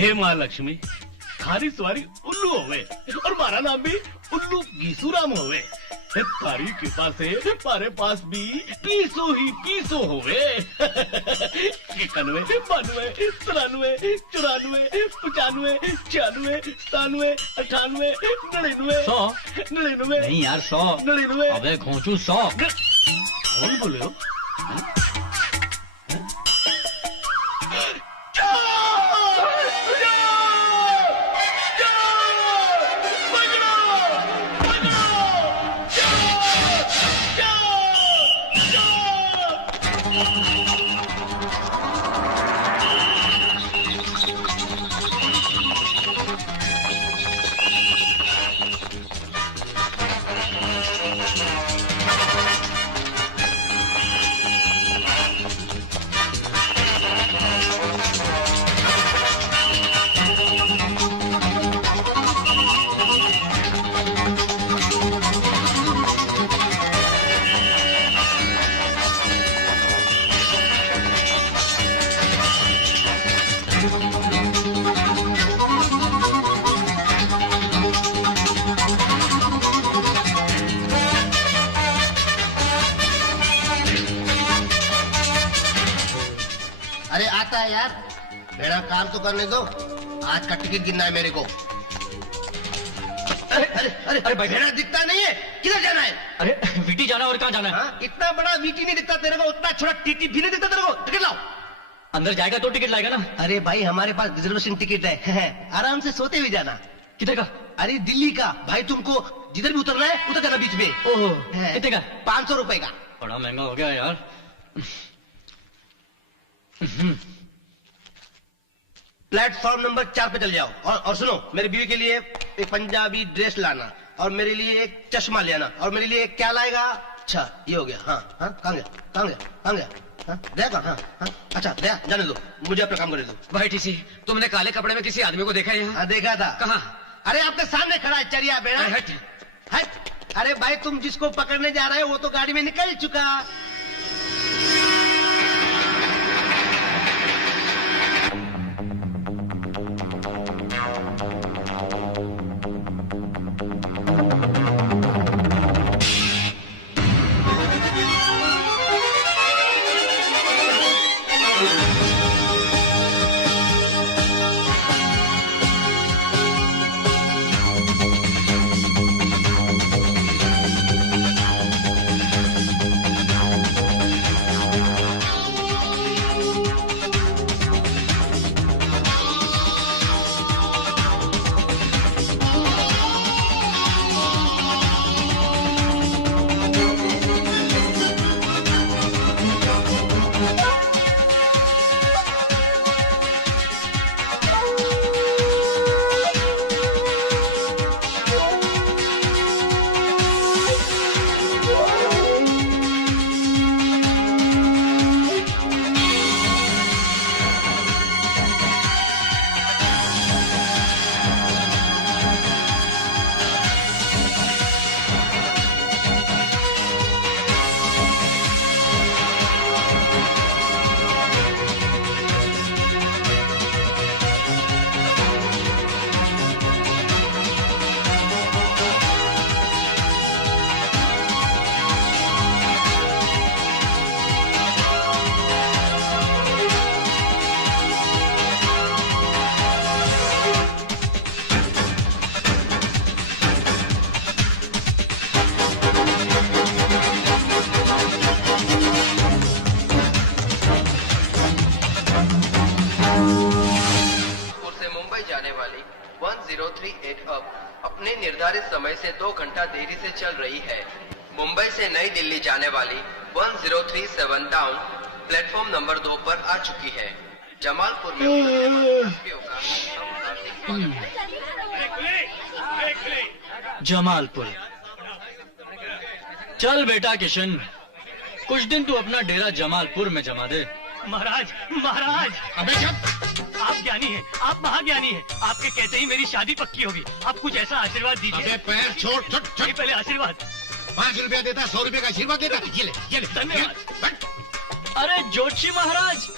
हे माँ लक्ष्मी, थारी सवारी उल्लू होवे और मारा नाम भी उल्लू घीसूराम होवे। थारी कृपा से मारे पास भी पीसो ही पीसो होवे। 91, 92, 93, 94, 95, 96, 97, 98, 99, 100 99 नहीं यार 100 99। अबे घोंचू 100 कौन बोले हो? अरे आता है यार, मेरा काम तो करने दो। आज का टिकट गिनना है मेरे को। अरे अरे अरे अरे भाई, मेरा दिखता नहीं है, किधर जाना है? अरे वीटी जाना और कहाँ जाना है? हाँ? इतना बड़ा वीटी नहीं दिखता तेरे को, उतना छोटा टीटी भी नहीं दिखता तेरे को। टिकट लाओ। अंदर जाएगा तो टिकट लाएगा ना। अरे भाई, हमारे पास रिजर्वेशन टिकट है। आराम से सोते हुए जाना। कितने का? अरे दिल्ली का भाई, तुमको जिधर भी उतरना है उतर जाना बीच में। ओह, कितने का? 500 रुपए का। बड़ा महंगा हो गया यार। प्लेटफॉर्म नंबर 4 पे चल जाओ। और सुनो, मेरी बीवी के लिए एक पंजाबी ड्रेस लाना, और मेरे लिए एक चश्मा ले आना, और मेरे लिए क्या लाएगा? अच्छा, ये हो गया। हाँ हाँ, कहाँ गया? कहाँ गया? कहाँ गया? हाँ, देगा? हाँ हाँ, अच्छा दया, जाने दो, मुझे अपना काम करने दो। भाई टीसी, तुमने काले कपड़े में किसी आदमी को देखा है यहाँ? हाँ, देखा था। कहाँ? अरे आपके सामने खड़ा है, चरिया बेड़ा। हट। हट। अरे भाई, तुम जिसको पकड़ने जा रहे हो वो तो गाड़ी में निकल चुका। जाने वाली 1038 अब अपने निर्धारित समय से 2 घंटा देरी से चल रही है। मुंबई से नई दिल्ली जाने वाली 1037 डाउन प्लेटफॉर्म नंबर 2 पर आ चुकी है। जमालपुर में जमालपुर। चल बेटा किशन, कुछ दिन तू अपना डेरा जमालपुर में जमा दे। महाराज, महाराज। अबे चुप! आप ज्ञानी हैं, आप महाज्ञानी हैं। आपके कहते ही मेरी शादी पक्की होगी। आप कुछ ऐसा आशीर्वाद दीजिए। अबे पैर छोड़, छुट, छुट। पहले आशीर्वाद। 5 रुपया देता, 100 रुपये का आशीर्वाद देता। ये ले, ये ले। धन्यवाद। अरे जोशी महाराज।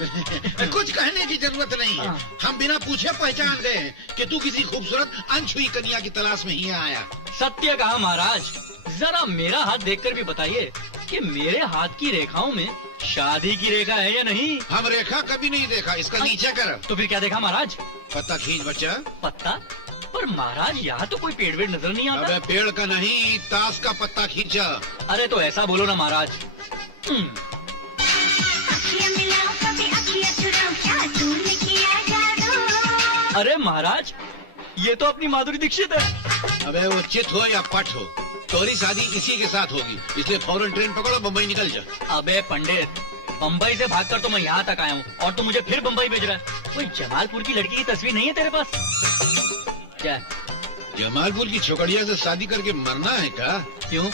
कुछ कहने की जरूरत नहीं है। हम बिना पूछे पहचान गए कि तू किसी खूबसूरत अनछुई कन्या की तलाश में ही आया। सत्य कहा महाराज। जरा मेरा हाथ देखकर भी बताइए कि मेरे हाथ की रेखाओं में शादी की रेखा है या नहीं। हम रेखा कभी नहीं देखा, इसका नीचे कर। तो फिर क्या देखा महाराज? पत्ता खींच बच्चा। पत्ता? पर महाराज यहाँ तो कोई पेड़ वेड़ नजर नहीं आता। अबे पेड़ का नहीं, ताश का पत्ता खींचा। अरे तो ऐसा बोलो ना महाराज। अरे महाराज, ये तो अपनी माधुरी दीक्षित है। अबे वो चित हो या पट हो, तोरी शादी इसी के साथ होगी, इसलिए फौरन ट्रेन पकड़ो, बम्बई निकल जा। अबे पंडित, बम्बई से भागकर तो मैं यहाँ तक आया हूँ और तू मुझे फिर बम्बई भेज रहा है। कोई जमालपुर की लड़की की तस्वीर नहीं है तेरे पास? क्या? जमालपुर की छोकड़िया से शादी करके मरना है क्या? क्यों?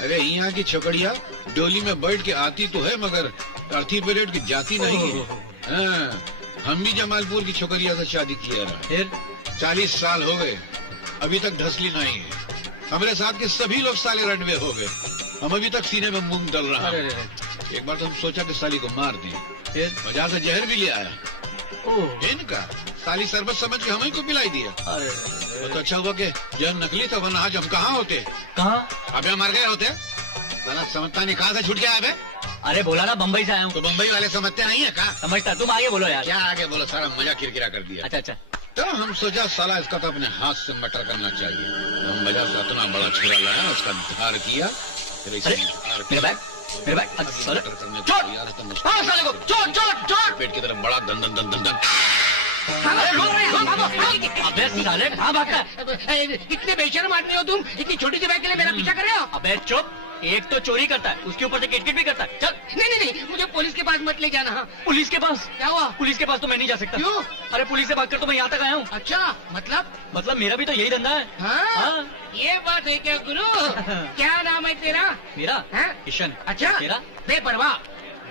अरे यहाँ की छोकड़िया डोली में बैठ के आती तो है, मगर अर्थी पे लेट के जाती नहीं है। हाँ, हम भी जमालपुर की छोकरिया से शादी किया रहा। फिर 40 साल हो गए, अभी तक ढसली नहीं है। हमारे साथ के सभी लोग साले रनवे हो गए, हम अभी तक सीने में मूंग डल रहा है। एक बार तो हम सोचा कि साली को मार दें, फिर बाजार से जहर भी ले आया। ओह, इनका साली शरबत समझ के हमें को पिलाई दिया। अरे वो तो अच्छा हुआ कि जहर नकली था, वरना आज हम कहाँ होते। कहाँ? अबे मर गए होते। साला समझता नहीं, कहाँ से छूट गया अबे? अरे बोला ना बम्बई से आया हूँ। तो बम्बई वाले समझते नहीं है का? समझता, तुम आगे बोलो यार। क्या आगे बोलो, सारा मजा किरकिरा कर दिया। अच्छा अच्छा। तो हम सोचा साला इसका तो अपने हाथ से मटर करना चाहिए। तो हम बाजार से इतना बड़ा छुरा लाया, उसका धार किया, फिर इसे अरे, धार मेरा बैग, मेरा बैग। मटर करने को चोट! तैयार है तो मुझे हाँ, साले को चोट चोट चोट। पेट की तरफ बड़ा दन दन दन दन दन। अबे साले कहाँ भागता है? इतने बेशर्म आदमी हो तुम, इतनी छोटी सी बैग के लिए मेरा पीछा कर रहे हो? अबे चुप, एक तो चोरी करता है, उसके ऊपर से किटकिट भी करता है। चल। नहीं नहीं नहीं, मुझे पुलिस के पास मत ले जाना। पुलिस के पास? क्या हुआ? पुलिस के पास तो मैं नहीं जा सकता। क्यों? अरे पुलिस से भागकर तो मैं यहाँ तक आया हूँ। अच्छा, मतलब मेरा भी तो यही धंधा है। हाँ? ये बात है क्या गुरु? क्या नाम है तेरा? मेरा? हाँ? किशन। अच्छा, तेरा? बेपरवाह।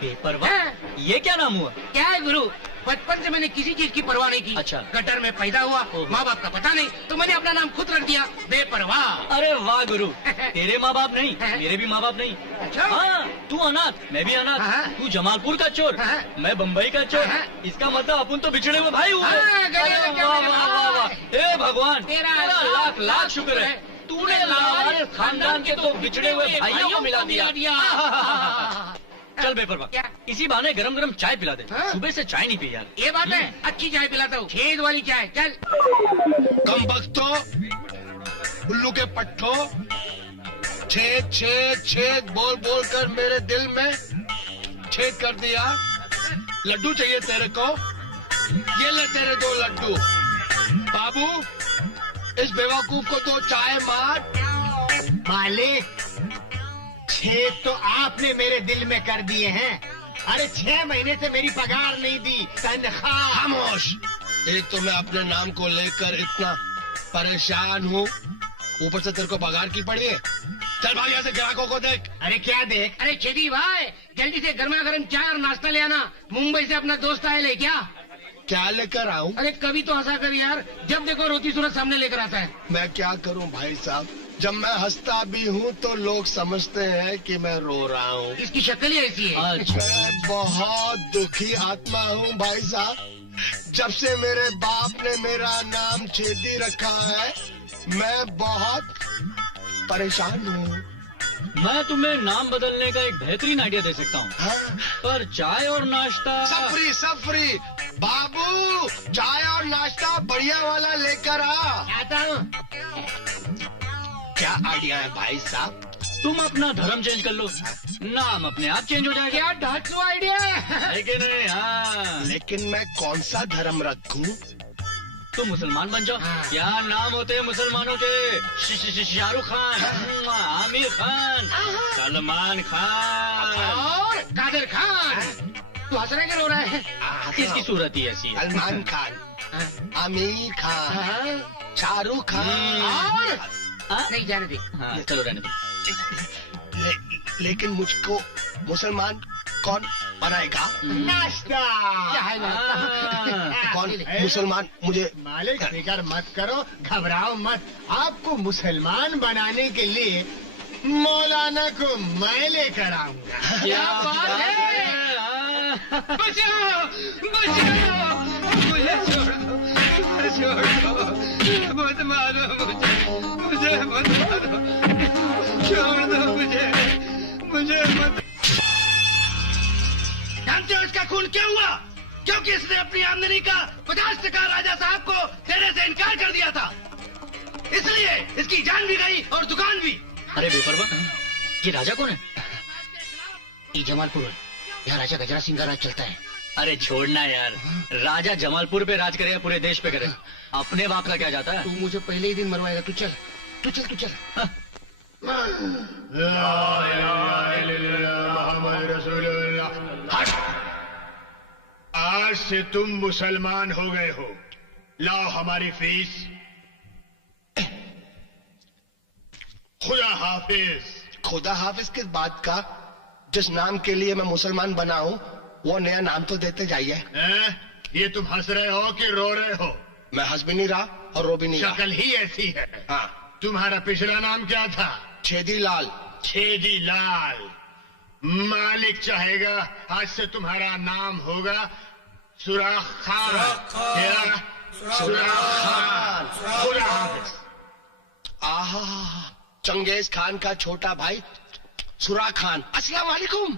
बेपरवाह? हाँ। ये क्या नाम हुआ? क्या है गुरु, बचपन से मैंने किसी चीज की परवाह नहीं की। अच्छा। गटर में पैदा हुआ, ओहो। माँ बाप का पता नहीं, तो मैंने अपना नाम खुद रख दिया, बेपरवाह। अरे वाह गुरु, तेरे माँ बाप नहीं, हाँ। मेरे भी माँ बाप नहीं। अच्छा। हाँ, तू अनाथ, मैं भी हाँ। अनाथ। तू जमालपुर का चोर, हाँ। मैं बम्बई का चोर। हाँ। इसका मतलब अपन तो बिछड़े हुए भाई हुए। हाँ, गले अरे लग गया वाह मेरे वाह वाह वाह, भाई। हे भगवान, तेरा तेरा लाख लाख शुक्र है, तूने लावारिस खानदान के तो बिछड़े हुए भाइयों को मिला दिया। चल बेपरवाह, क्या? इसी बहाने गरम गरम चाय पिला दे। हाँ। सुबह से चाय नहीं पी यार। ये बात है, अच्छी चाय पिलाता हूँ, छेद वाली चाय। चल। कम बख्तो, उल्लू के पट्टो, छेद छेद छेद बोल बोल कर मेरे दिल में छेद कर दिया। लड्डू चाहिए तेरे को, ये ले तेरे 2 लड्डू। बाबू, इस बेवकूफ को तो चाय मार। मालिक, छेद तो आपने मेरे दिल में कर दिए हैं। अरे 6 महीने से मेरी पगार नहीं दी, तनख्वाह। खामोश। एक तो मैं अपने नाम को लेकर इतना परेशान हूँ, ऊपर से तेरे को पगार की पड़ी है। चल भाग यहाँ से, ग्राहकों को देख। अरे क्या देख? अरे छेदी भाई, जल्दी से गर्मा गर्म चाय और नाश्ता ले आना, मुंबई से अपना दोस्त आए ले। क्या? क्या लेकर आऊँ? अरे कभी तो हंसा कर यार, जब देखो रोती सूरत सामने लेकर आता है। मैं क्या करूँ भाई साहब, जब मैं हंसता भी हूँ तो लोग समझते हैं कि मैं रो रहा हूँ। इसकी शक्ल ही ऐसी है। मैं बहुत दुखी आत्मा हूँ भाई साहब। जब से मेरे बाप ने मेरा नाम छेदी रखा है, मैं बहुत परेशान हूँ। मैं तुम्हें नाम बदलने का एक बेहतरीन आइडिया दे सकता हूँ, हाँ? पर चाय और नाश्ता। सब फ्री। बाबू, चाय और नाश्ता बढ़िया वाला लेकर आ। आता हूँ। क्या आइडिया है भाई साहब? तुम अपना धर्म चेंज कर लो, नाम अपने आप चेंज हो जाएगा। क्या ढांचू आइडिया है? लेकिन हाँ, लेकिन मैं कौन सा धर्म रखूं? तुम मुसलमान बन जाओ। हाँ। क्या नाम होते हैं मुसलमानों के? शाहरुख खान, आमिर खान, सलमान खान और कादर खान। तू हंस रहा है कि रो रहा है? इसकी सूरत ही ऐसी है। सलमान खान, आमिर खान, शाहरुख खान। और हाँ? नहीं जाने दे। हाँ, चलो रहने दो। लेकिन मुझको मुसलमान कौन बनाएगा? नाश्ता। क्या है नाश्ता? हाँ। कौन मुसलमान मुझे? मालिक फिक्र मत करो, घबराओ मत। आपको मुसलमान बनाने के लिए मौलाना को मैं लेकर आऊंगा। क्या बात है? हाँ। बचाओ बचाओ, मुझे छोड़ दो, छोड़ दो, मत मारो मुझे मत मारो, छोड़ दो मुझे मत। जानते हो इसका खून क्यों हुआ? क्योंकि इसने अपनी आमदनी का 50% राजा साहब को देने से इनकार कर दिया था, इसलिए इसकी जान भी गई और दुकान भी। अरे बेपरवा, ये राजा कौन है? ये जमालपुर है, यहाँ राजा गजरा सिंह का राज चलता है। अरे छोड़ना यार, राजा जमालपुर पे राज करे या पूरे देश पे करे, अपने बाप का क्या जाता है? तू मुझे पहले ही दिन मरवाएगा। तू चल तू चल तू चल। हट! आज से तुम मुसलमान हो गए हो, लाओ हमारी फीस। खुदा हाफिज। खुदा हाफिज किस बात का? जिस नाम के लिए मैं मुसलमान बना हूँ वो नया नाम तो देते जाइए। ये तुम हंस रहे हो कि रो रहे हो? मैं हंस भी नहीं रहा और रो भी नहीं रहा। शक्ल ही ऐसी है। हाँ, तुम्हारा पिछला नाम क्या था? छेदी लाल। छेदी लाल। मालिक चाहेगा आज से तुम्हारा नाम होगा सुराख खान। क्या? सुराख खान। खुदा हाफिज। आहा, चंगेज खान का छोटा भाई सुराख खान। अस्सलाम वालेकुम।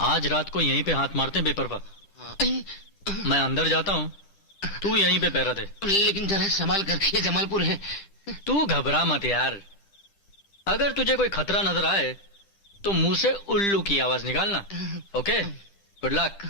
आज रात को यहीं पे हाथ मारते हैं बेपरवा। मैं अंदर जाता हूँ, तू यहीं पे पहरा दे। लेकिन जरा संभाल कर, ये जमालपुर है। तू घबरा मत यार, अगर तुझे कोई खतरा नजर आए तो मुंह से उल्लू की आवाज निकालना। Okay, good luck.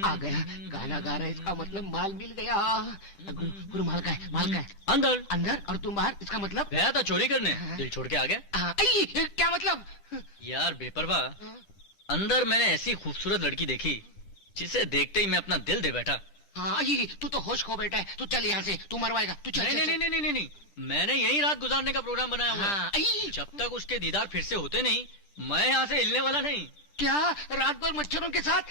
आ गया, गाना गा रहा है, इसका मतलब माल मिल गया। गुरु माल का है, माल का है। अंदर अंदर और तुम बाहर, इसका मतलब? गया था चोरी करने, दिल छोड़ के आ गया। क्या मतलब? यार बेपरवा, अंदर मैंने ऐसी खूबसूरत लड़की देखी जिसे देखते ही मैं अपना दिल दे बैठा। हाँ, तू तो होश खो बैठा है। तू चल यहाँ से, तू मरवाएगा। तू चल। नहीं, मैंने यही रात गुजारने का प्रोग्राम बनाया हुआ है। जब तक उसके दीदार फिर से होते नहीं, मैं यहाँ से हिलने वाला नहीं। क्या रात भर मच्छरों के साथ?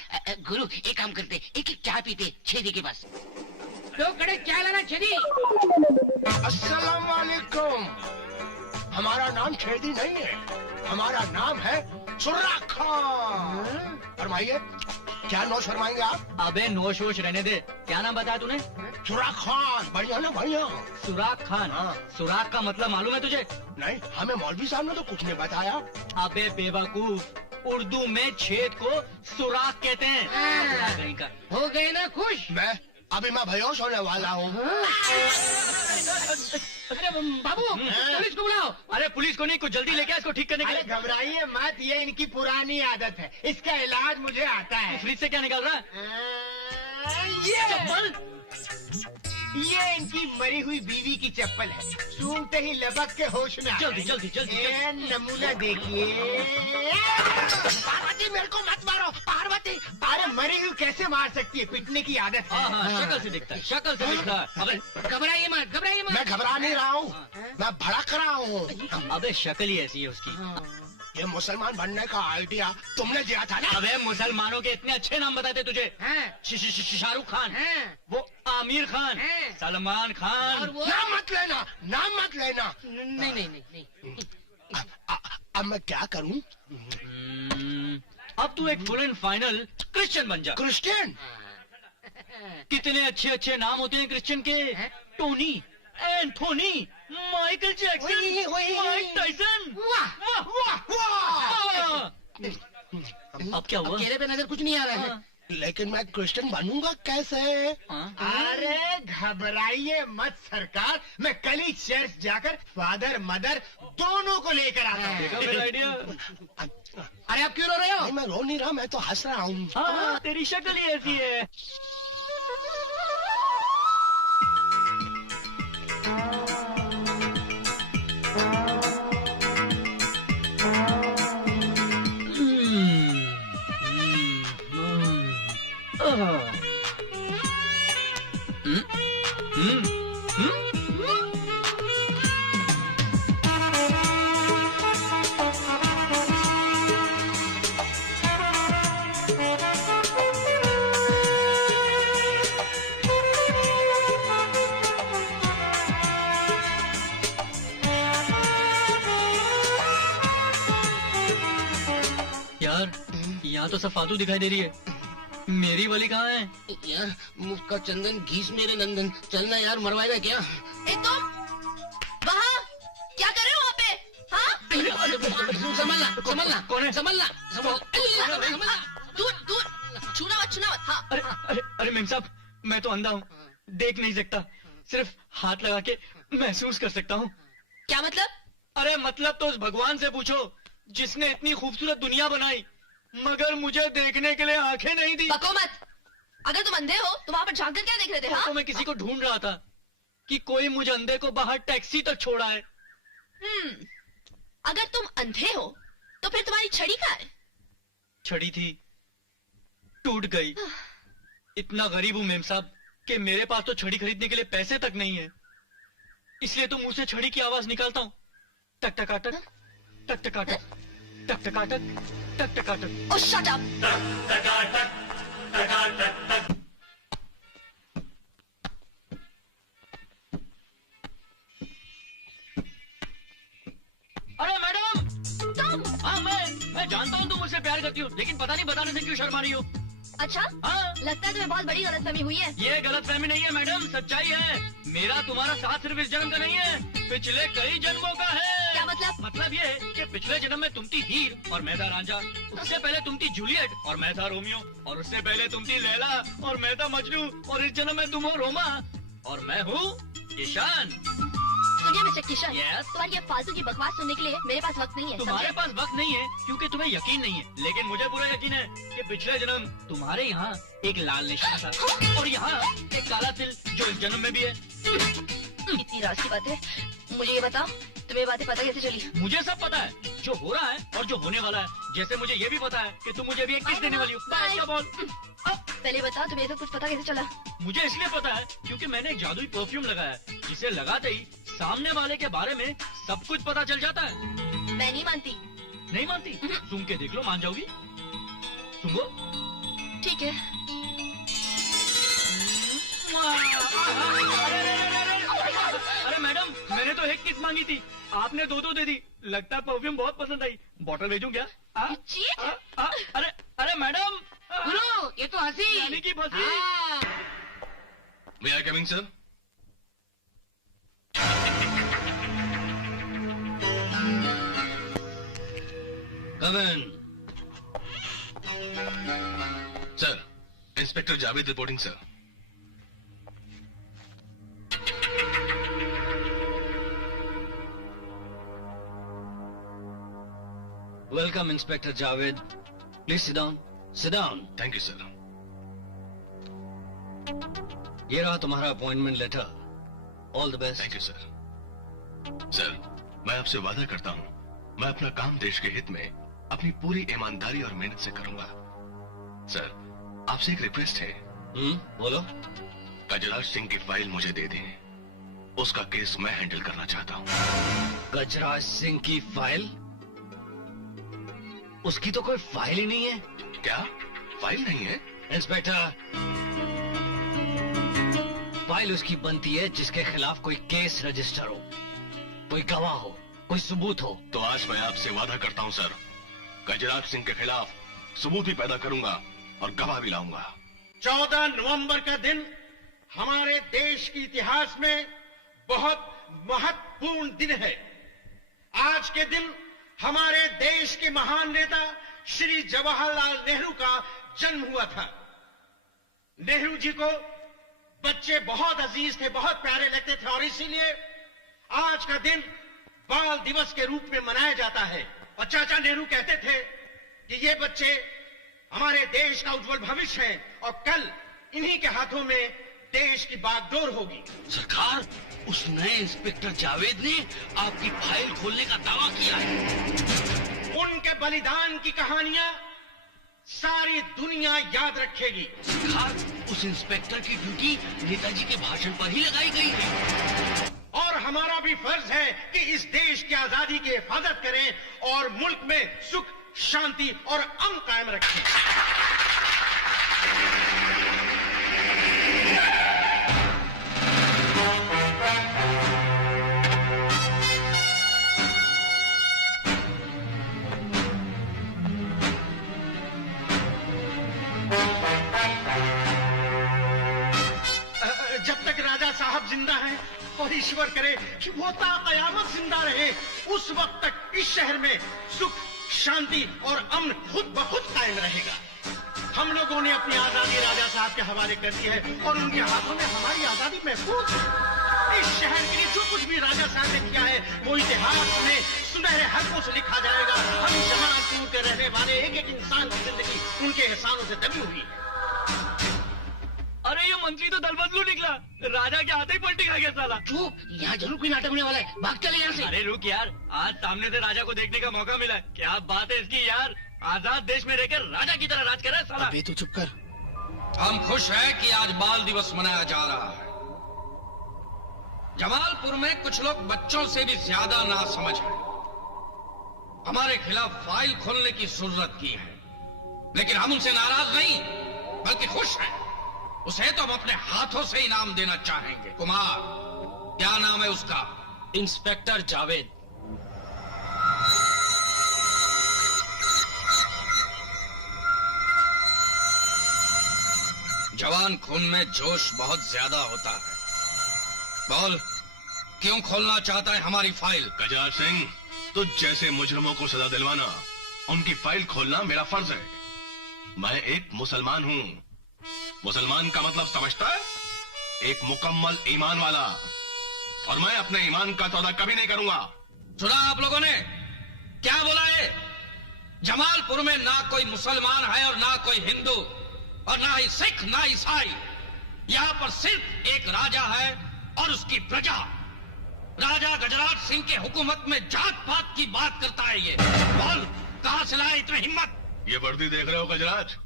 गुरु एक काम करते, एक चाय पीते छेदी के पास। तो कड़े चाय लाना छेदी। अस्सलाम वालेकुम। हमारा नाम छेदी नहीं है, हमारा नाम है सुराख खान। फरमाइए, क्या नोश फरमाएंगे आप? अबे नोश वोश रहने दे। क्या नाम बताया तूने? सुराख खान। बढ़िया ना, बढ़िया। सुराख खान? हाँ। सुराख का मतलब मालूम है तुझे? नहीं, हमें मौलवी साहब ने तो कुछ नहीं बताया। अबे बेवकूफ, उर्दू में छेद को सुराख कहते हैं। कहीं का। हो गए ना खुश? मैं अभी मैं बेहोश होने वाला हूँ। अरे बाबू, पुलिस को बुलाओ। अरे पुलिस को नहीं, कुछ जल्दी लेके इसको ठीक करने के अरे लिए। घबराइए मत, ये इनकी पुरानी आदत है, इसका इलाज मुझे आता है। फ्रिज से क्या निकाल रहा है? ये उसकी मरी हुई बीवी की चप्पल है। सूंघते ही लपक के होश में आ जल्दी, गई। जल्दी, जल्दी, ए, नमूना देखिए। पार्वती मेरे को मत मारो, पार्वती। अरे मरी हुई कैसे मार सकती है, पिटने की आदत है। हाँ, शक्ल से दिखता है, शक्ल से दिखता है। अबे घबराइए मत, घबराइए मत। मैं घबरा नहीं रहा हूँ, मैं भड़क रहा हूँ। अबे शक्ल ही ऐसी है उसकी। ये मुसलमान बनने का आइडिया तुमने दिया था ना? अबे मुसलमानों के इतने अच्छे नाम बताते तुझे। हाँ। शाहरुख खान, हाँ। वो आमिर खान, हाँ। सलमान खान। और वो नाम मत लेना, नाम मत लेना। नहीं नहीं नहीं नहीं। अब मैं क्या करूँ? अब तू एक फुल एंड फाइनल क्रिश्चियन बन जा। क्रिश्चियन? कितने अच्छे अच्छे नाम होते हैं क्रिश्चियन के। Tony, Anthony, Michael Jackson, Mike Tyson. वाह वाह वाह वाह। अब क्या हुआ? चेहरे पे नजर कुछ नहीं आ रहा है। लेकिन मैं क्रिश्चियन बनूंगा कैसे? अरे घबराइए मत सरकार, मैं कल ही चर्च जाकर फादर मदर दोनों को लेकर आता हूँ। देखा मेरा आइडिया? अरे आप क्यों रो रहे हो? नहीं, मैं रो नहीं रहा, मैं तो हंस रहा हूँ। हाँ, तेरी शक्ल ही ऐसी है। यार, यहाँ तो सब फालतू दिखाई दे रही है। मेरी वाली कहाँ है? यार मुख का चंदन घीस मेरे नंदन। चलना यार, मरवाएगा क्या? ए तुम वहाँ क्या कर रहे हो वहाँ पे? हाँ? संभलना संभलना। कौन है? संभलना संभलना। दूर दूर, छूना मत छूना मत। हाँ अरे हाँ। अरे अरे मेम साहब, मैं तो अंधा हूँ, देख नहीं सकता, सिर्फ हाथ लगा के महसूस कर सकता हूँ। क्या मतलब? अरे मतलब तो उस भगवान से पूछो जिसने इतनी खूबसूरत दुनिया बनाई, मगर मुझे देखने के लिए आंखें नहीं दी। बको मत। अगर तुम अंधे हो तो वहाँ पर झांक कर क्या देख रहे थे? हाँ? तो मैं किसी को ढूंढ रहा था कि कोई मुझे अंधे को बाहर टैक्सी तक छोड़ा है। अगर तुम अंधे हो तो फिर तुम्हारी छड़ी कहाँ है? छड़ी थी, टूट गई। इतना गरीब हूँ मेम साहब कि मेरे पास तो छड़ी खरीदने के लिए पैसे तक नहीं है, इसलिए तो मुंह से छड़ी की आवाज निकालता हूँ। टक टकाटक, टक टकाटक, टक टकाटक, टक टकाटक। ओह शट अप। अरे मैडम! तुम? हाँ, मैं जानता हूँ तुम मुझसे प्यार करती हो, लेकिन पता नहीं बताने से क्यों शर्मा रही हो। अच्छा, हाँ, लगता है तुम्हें बहुत बड़ी गलतफहमी हुई है। ये गलतफहमी नहीं है मैडम, सच्चाई है। मेरा तुम्हारा साथ सिर्फ इस जन्म का नहीं है, पिछले कई जन्मों का है। क्या मतलब? मतलब ये कि पिछले जन्म में तुम थी हीर और मैं था रांझा, उससे पहले तुम थी जूलियट और मैं था रोमियो, और उससे पहले तुम थी लैला और मैं था मजनू, और इस जन्म में तुम हो रोमा और मैं हूँ ईशान। सुनिए मिस्टर किशन, Yes? तुम्हारी ये फालतू की बकवास सुनने के लिए मेरे पास वक्त नहीं है। तुम्हारे समझे? पास वक्त नहीं है क्योंकि तुम्हें यकीन नहीं है, लेकिन मुझे पूरा यकीन है कि पिछले जन्म तुम्हारे यहाँ एक लाल निशान था और यहाँ एक काला तिल जो इस जन्म में भी है। इतनी राज की बात है, मुझे ये बताओ तुम्हें बातें पता कैसे चली? मुझे सब पता है, जो हो रहा है और जो होने वाला है। जैसे मुझे ये भी पता है कि तुम मुझे भी एक किस देने वाली हो। Bye. क्या बोल? पहले बताओ तुम्हें तो कुछ पता कैसे चला? मुझे इसलिए पता है क्योंकि मैंने एक जादुई परफ्यूम लगाया है, जिसे लगाते ही सामने वाले के बारे में सब कुछ पता चल जाता है। मैं नहीं मानती। नहीं मानती? सुन के देख लो, मान जाओगी। सुनो। ठीक है। अरे मैडम, मैंने तो एक किस मांगी थी, आपने दो दे दी। लगता है परफ्यूम बहुत पसंद आई। बॉटल भेजूं क्या? चीट? अरे अरे मैडम, गुरु, ये तो हंसी। यानी कि फंसी। हाँ। We are coming sir. Come in. Sir, inspector Javed reporting sir. Welcome, Inspector Javed. Please sit down. Sit down. Thank you sir. ये रहा तुम्हारा appointment letter. All the best. Thank you sir. Sir, मैं आपसे वादा करता हूं, मैं अपना काम देश के हित में अपनी पूरी ईमानदारी और मेहनत से करूंगा। सर, आपसे एक रिक्वेस्ट है। बोलो। गजराज सिंह की फाइल मुझे दे दें, उसका केस मैं हैंडल करना चाहता हूं। गजराज सिंह की फाइल? उसकी तो कोई फाइल ही नहीं है। क्या फाइल नहीं है? इंस्पेक्टर, फाइल उसकी बनती है जिसके खिलाफ कोई केस रजिस्टर हो, कोई गवाह हो, कोई सबूत हो। तो आज मैं आपसे वादा करता हूं सर, गजराज सिंह के खिलाफ सबूत भी पैदा करूंगा और गवाह भी लाऊंगा। 14 नवंबर का दिन हमारे देश के इतिहास में बहुत महत्वपूर्ण दिन है। आज के दिन हमारे देश के महान नेता श्री जवाहरलाल नेहरू का जन्म हुआ था। नेहरू जी को बच्चे बहुत अजीज थे, बहुत प्यारे लगते थे और इसीलिए आज का दिन बाल दिवस के रूप में मनाया जाता है। और चाचा नेहरू कहते थे कि ये बच्चे हमारे देश का उज्जवल भविष्य है और कल इन्हीं के हाथों में देश की बागडोर होगी। सरकार, उस नए इंस्पेक्टर जावेद ने आपकी फाइल खोलने का दावा किया है। उनके बलिदान की कहानियां सारी दुनिया याद रखेगी। सरकार, उस इंस्पेक्टर की ड्यूटी नेताजी के भाषण पर ही लगाई गई है। और हमारा भी फर्ज है कि इस देश की आजादी की हिफाजत करें और मुल्क में सुख, शांति और अमन कायम रखें। जब तक राजा साहब जिंदा हैं और ईश्वर करे कि वो ता कयामत जिंदा रहे, उस वक्त तक इस शहर में सुख, शांति और अमन खुद ब खुद कायम रहेगा। हम लोगों ने अपनी आजादी राजा साहब के हवाले कर दी है और उनके हाथों में हमारी आजादी महफूज है। इस शहर के लिए जो कुछ भी राजा साहब ने किया है वो इतिहास में सुनहरे हरफों से लिखा जाएगा। हम जमालपुर के रहने वाले एक एक इंसान की जिंदगी उनके एहसानों से दबी हुई है। अरे ये मंत्री तो दल बदलू निकला, राजा के हाथ ही पलटी खा गया साला। चुप, यहाँ जरूर कोई नाटक होने वाला है, भाग चले यहाँ से। अरे रुक यार, आज सामने से राजा को देखने का मौका मिला है। क्या बात है इसकी यार, आजाद देश में रहकर राजा की तरह राज कर रहा है साला। अबे तू चुप कर। हम खुश हैं कि आज बाल दिवस मनाया जा रहा है। जमालपुर में कुछ लोग बच्चों से भी ज्यादा नासमझ हैं। हमारे खिलाफ फाइल खोलने की जरूरत की है, लेकिन हम उनसे नाराज नहीं बल्कि खुश हैं। उसे तो हम अपने हाथों से इनाम देना चाहेंगे। कुमार, क्या नाम है उसका? इंस्पेक्टर जावेद। जवान खून में जोश बहुत ज्यादा होता है। बोल, क्यों खोलना चाहता है हमारी फाइल? गजराज सिंह, तो जैसे मुजरिमों को सजा दिलवाना, उनकी फाइल खोलना मेरा फर्ज है। मैं एक मुसलमान हूँ। मुसलमान का मतलब समझता है? एक मुकम्मल ईमान वाला। और मैं अपने ईमान का सौदा कभी नहीं करूंगा। सुना आप लोगों ने क्या बोला है? जमालपुर में ना कोई मुसलमान है और ना कोई हिंदू और ना ही सिख ना ईसाई। यहाँ पर सिर्फ एक राजा है और उसकी प्रजा। राजा गजराज सिंह के हुकूमत में जात पात की बात करता है ये। बोल, कहां से लाए इतनी हिम्मत? ये वर्दी देख रहे हो गजराज?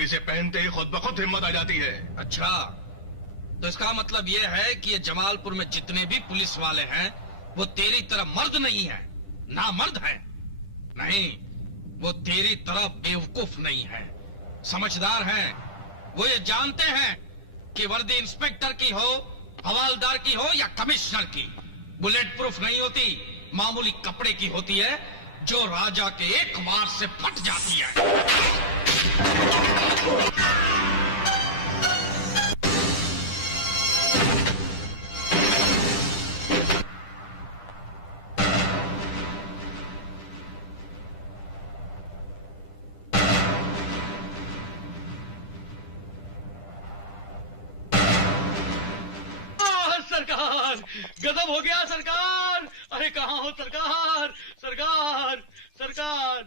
इसे पहनते ही खुद ब खुद हिम्मत आ जाती है। अच्छा, तो इसका मतलब ये है कि ये जमालपुर में जितने भी पुलिस वाले हैं वो तेरी तरह मर्द नहीं है, ना मर्द है। नहीं, वो तेरी तरह बेवकूफ नहीं है, समझदार हैं। वो ये जानते हैं कि वर्दी इंस्पेक्टर की हो, हवालदार की हो या कमिश्नर की, बुलेट प्रूफ नहीं होती, मामूली कपड़े की होती है जो राजा के एक बार से फट जाती है। सरकार, गजब हो गया सरकार। अरे कहाँ हो सरकार? सरकार, सरकार।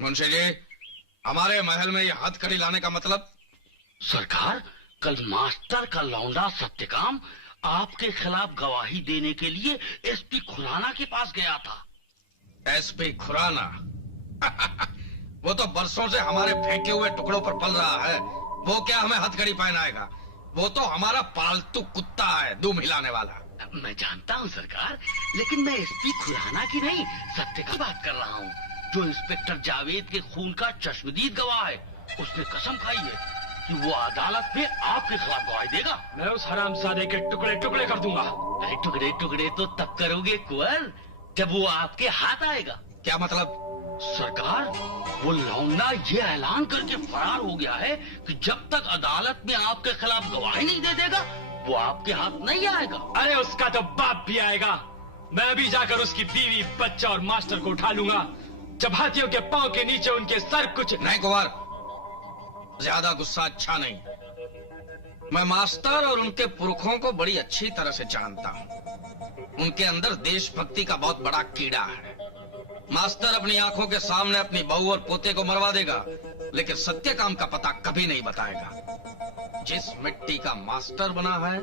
मुंशी जी, हमारे महल में ये हथकड़ी लाने का मतलब? सरकार, कल मास्टर का लौंडा सत्यकाम आपके खिलाफ गवाही देने के लिए एसपी खुराना के पास गया था। एसपी खुराना? वो तो बरसों से हमारे फेंके हुए टुकड़ों पर पल रहा है। वो क्या हमें हथकड़ी पहनाएगा? वो तो हमारा पालतू कुत्ता है, दूम हिलाने वाला। मैं जानता हूँ सरकार, लेकिन मैं एसपी खुराना की नहीं, सत्य की बात कर रहा हूँ, जो इंस्पेक्टर जावेद के खून का चश्मदीद गवाह है। उसने कसम खाई है कि वो अदालत में आपके खिलाफ गवाही देगा। मैं उस हरामजादे के टुकड़े टुकड़े कर दूंगा। अरे टुकड़े टुकड़े तो तब करोगे कुंवर, जब वो आपके हाथ आएगा। क्या मतलब? सरकार, वो लौंडा ये ऐलान करके फरार हो गया है कि जब तक अदालत में आपके खिलाफ गवाही नहीं दे देगा, वो आपके हाथ नहीं आएगा। अरे उसका तो बाप भी आएगा। मैं भी जाकर उसकी बीवी, बच्चा और मास्टर को उठा लूंगा। जब हाथियों के पांव के नीचे उनके सर कुछ नहीं कुंवर, ज्यादा गुस्सा अच्छा नहीं। मैं मास्टर और उनके पुरखों को बड़ी अच्छी तरह से जानता हूँ। उनके अंदर देशभक्ति का बहुत बड़ा कीड़ा है। मास्टर अपनी आंखों के सामने अपनी बहू और पोते को मरवा देगा, लेकिन सत्यकाम का पता कभी नहीं बताएगा। जिस मिट्टी का मास्टर बना है,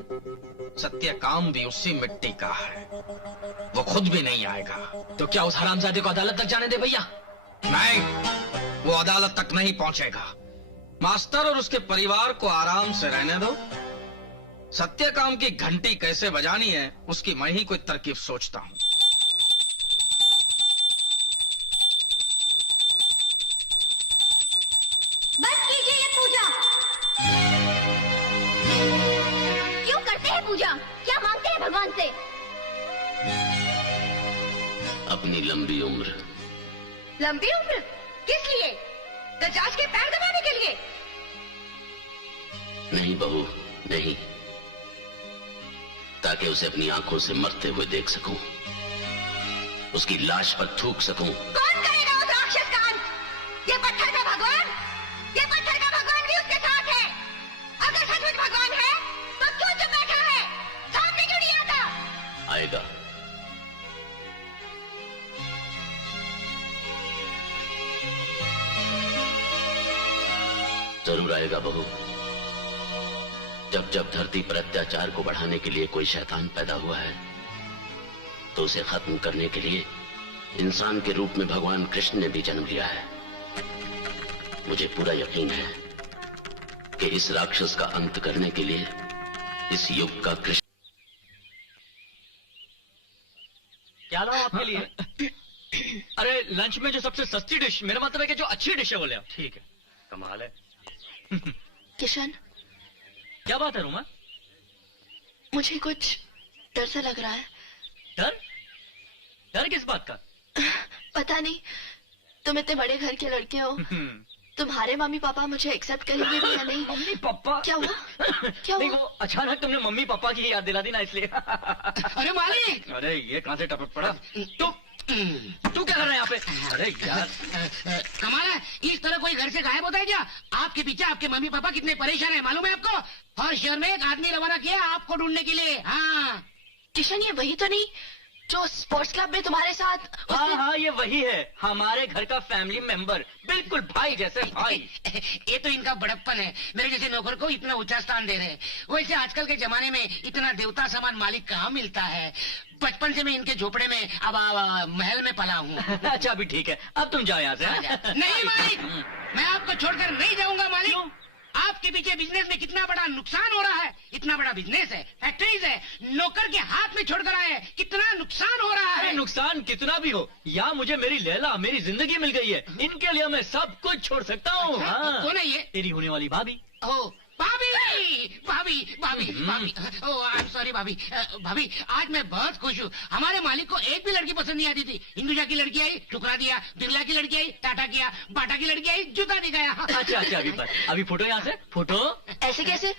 सत्यकाम भी उसी मिट्टी का है। वो खुद भी नहीं आएगा। तो क्या उस हरामजादे को अदालत तक जाने दे भैया? नहीं, वो अदालत तक नहीं पहुंचेगा। मास्टर और उसके परिवार को आराम से रहने दो। सत्यकाम की घंटी कैसे बजानी है, उसकी मैं ही कोई तरकीब सोचता हूं। बस कीजिए ये पूजा। क्यों करते हैं पूजा? क्या मांगते हैं भगवान से? अपनी लंबी उम्र। लंबी उम्र? किस लिए? दजाज के पैर दबाने के लिए? नहीं बहू, नहीं, ताकि उसे अपनी आंखों से मरते हुए देख सकूं, उसकी लाश पर थूक सकूं। कौन करेगा उस राक्षस का अंत? ये पत्थर का भगवान? ये पत्थर का भगवान भी उसके साथ है। अगर सचमुच भगवान है तो क्यों चुप बैठा है? सामने क्यों नहीं आता? आएगा। जरूर आएगा बहू। जब जब धरती पर अत्याचार को बढ़ाने के लिए कोई शैतान पैदा हुआ है, तो उसे खत्म करने के लिए इंसान के रूप में भगवान कृष्ण ने भी जन्म लिया है। मुझे पूरा यकीन है कि इस राक्षस का अंत करने के लिए इस युग का कृष्ण। क्या लाऊं आपके लिए? अरे लंच में जो सबसे सस्ती डिश, मेरा मतलब है कि जो अच्छी डिश है वो ले आओ। ठीक है। कमाल है। किशन, क्या बात है रूमा? मुझे कुछ डर सा लग रहा है। डर? डर किस बात का? पता नहीं, तुम इतने बड़े घर के लड़के हो, तुम्हारे मम्मी पापा मुझे एक्सेप्ट करेंगे भी या नहीं? Mummy papa? क्या हुआ? क्या नहीं, हुआ? वो अचानक तुमने मम्मी पापा की याद दिला दी ना, इसलिए। अरे मालिक! अरे ये कहां से टपक पड़ा? तू क्या कर रहा है यहाँ पे? अरे यार, कमाल है, इस तरह कोई घर से गायब होता है क्या? आपके पीछे आपके मम्मी पापा कितने परेशान है मालूम है आपको? हर शहर में एक आदमी रवाना किया आपको ढूंढने के लिए। हाँ किशन, ये वही तो नहीं जो स्पोर्ट्स क्लब में तुम्हारे साथ? हाँ, ये वही है, हमारे घर का फैमिली मेंबर, बिल्कुल भाई जैसे भाई। ये तो इनका बड़प्पन है, मेरे जैसे नौकर को इतना ऊंचा स्थान दे रहे हैं। वैसे आजकल के जमाने में इतना देवता समान मालिक कहाँ मिलता है? बचपन से मैं इनके झोपड़े में अब महल में पला हूँ। अच्छा अभी ठीक है, अब तुम जाओ यहाँ से। नहीं मालिक, मैं आपको छोड़कर नहीं जाऊंगा मालिक। आपके पीछे बिजनेस में कितना बड़ा नुकसान हो रहा है। इतना बड़ा बिजनेस है, फैक्ट्रीज है, नौकर के हाथ में छोड़कर आए, कितना नुकसान हो रहा है। नुकसान कितना भी हो, यहाँ मुझे मेरी लैला, मेरी जिंदगी मिल गई है, इनके लिए मैं सब कुछ छोड़ सकता हूँ। हाँ। कौन है ये? तेरी होने वाली भाभी। ओ भाभी, भाभी, भाभी, भाभी। ओह आई एम सॉरी भाभी। भाभी आज मैं बहुत खुश हूँ। हमारे मालिक को एक भी लड़की पसंद नहीं आती थी। हिंदुजा की लड़की आई, ठुकरा दिया। बिरला की लड़की आई, टाटा किया। बाटा की लड़की आई, जूता दिखाया। अच्छा अभी फोटो यहाँ से। फोटो ऐसे कैसे?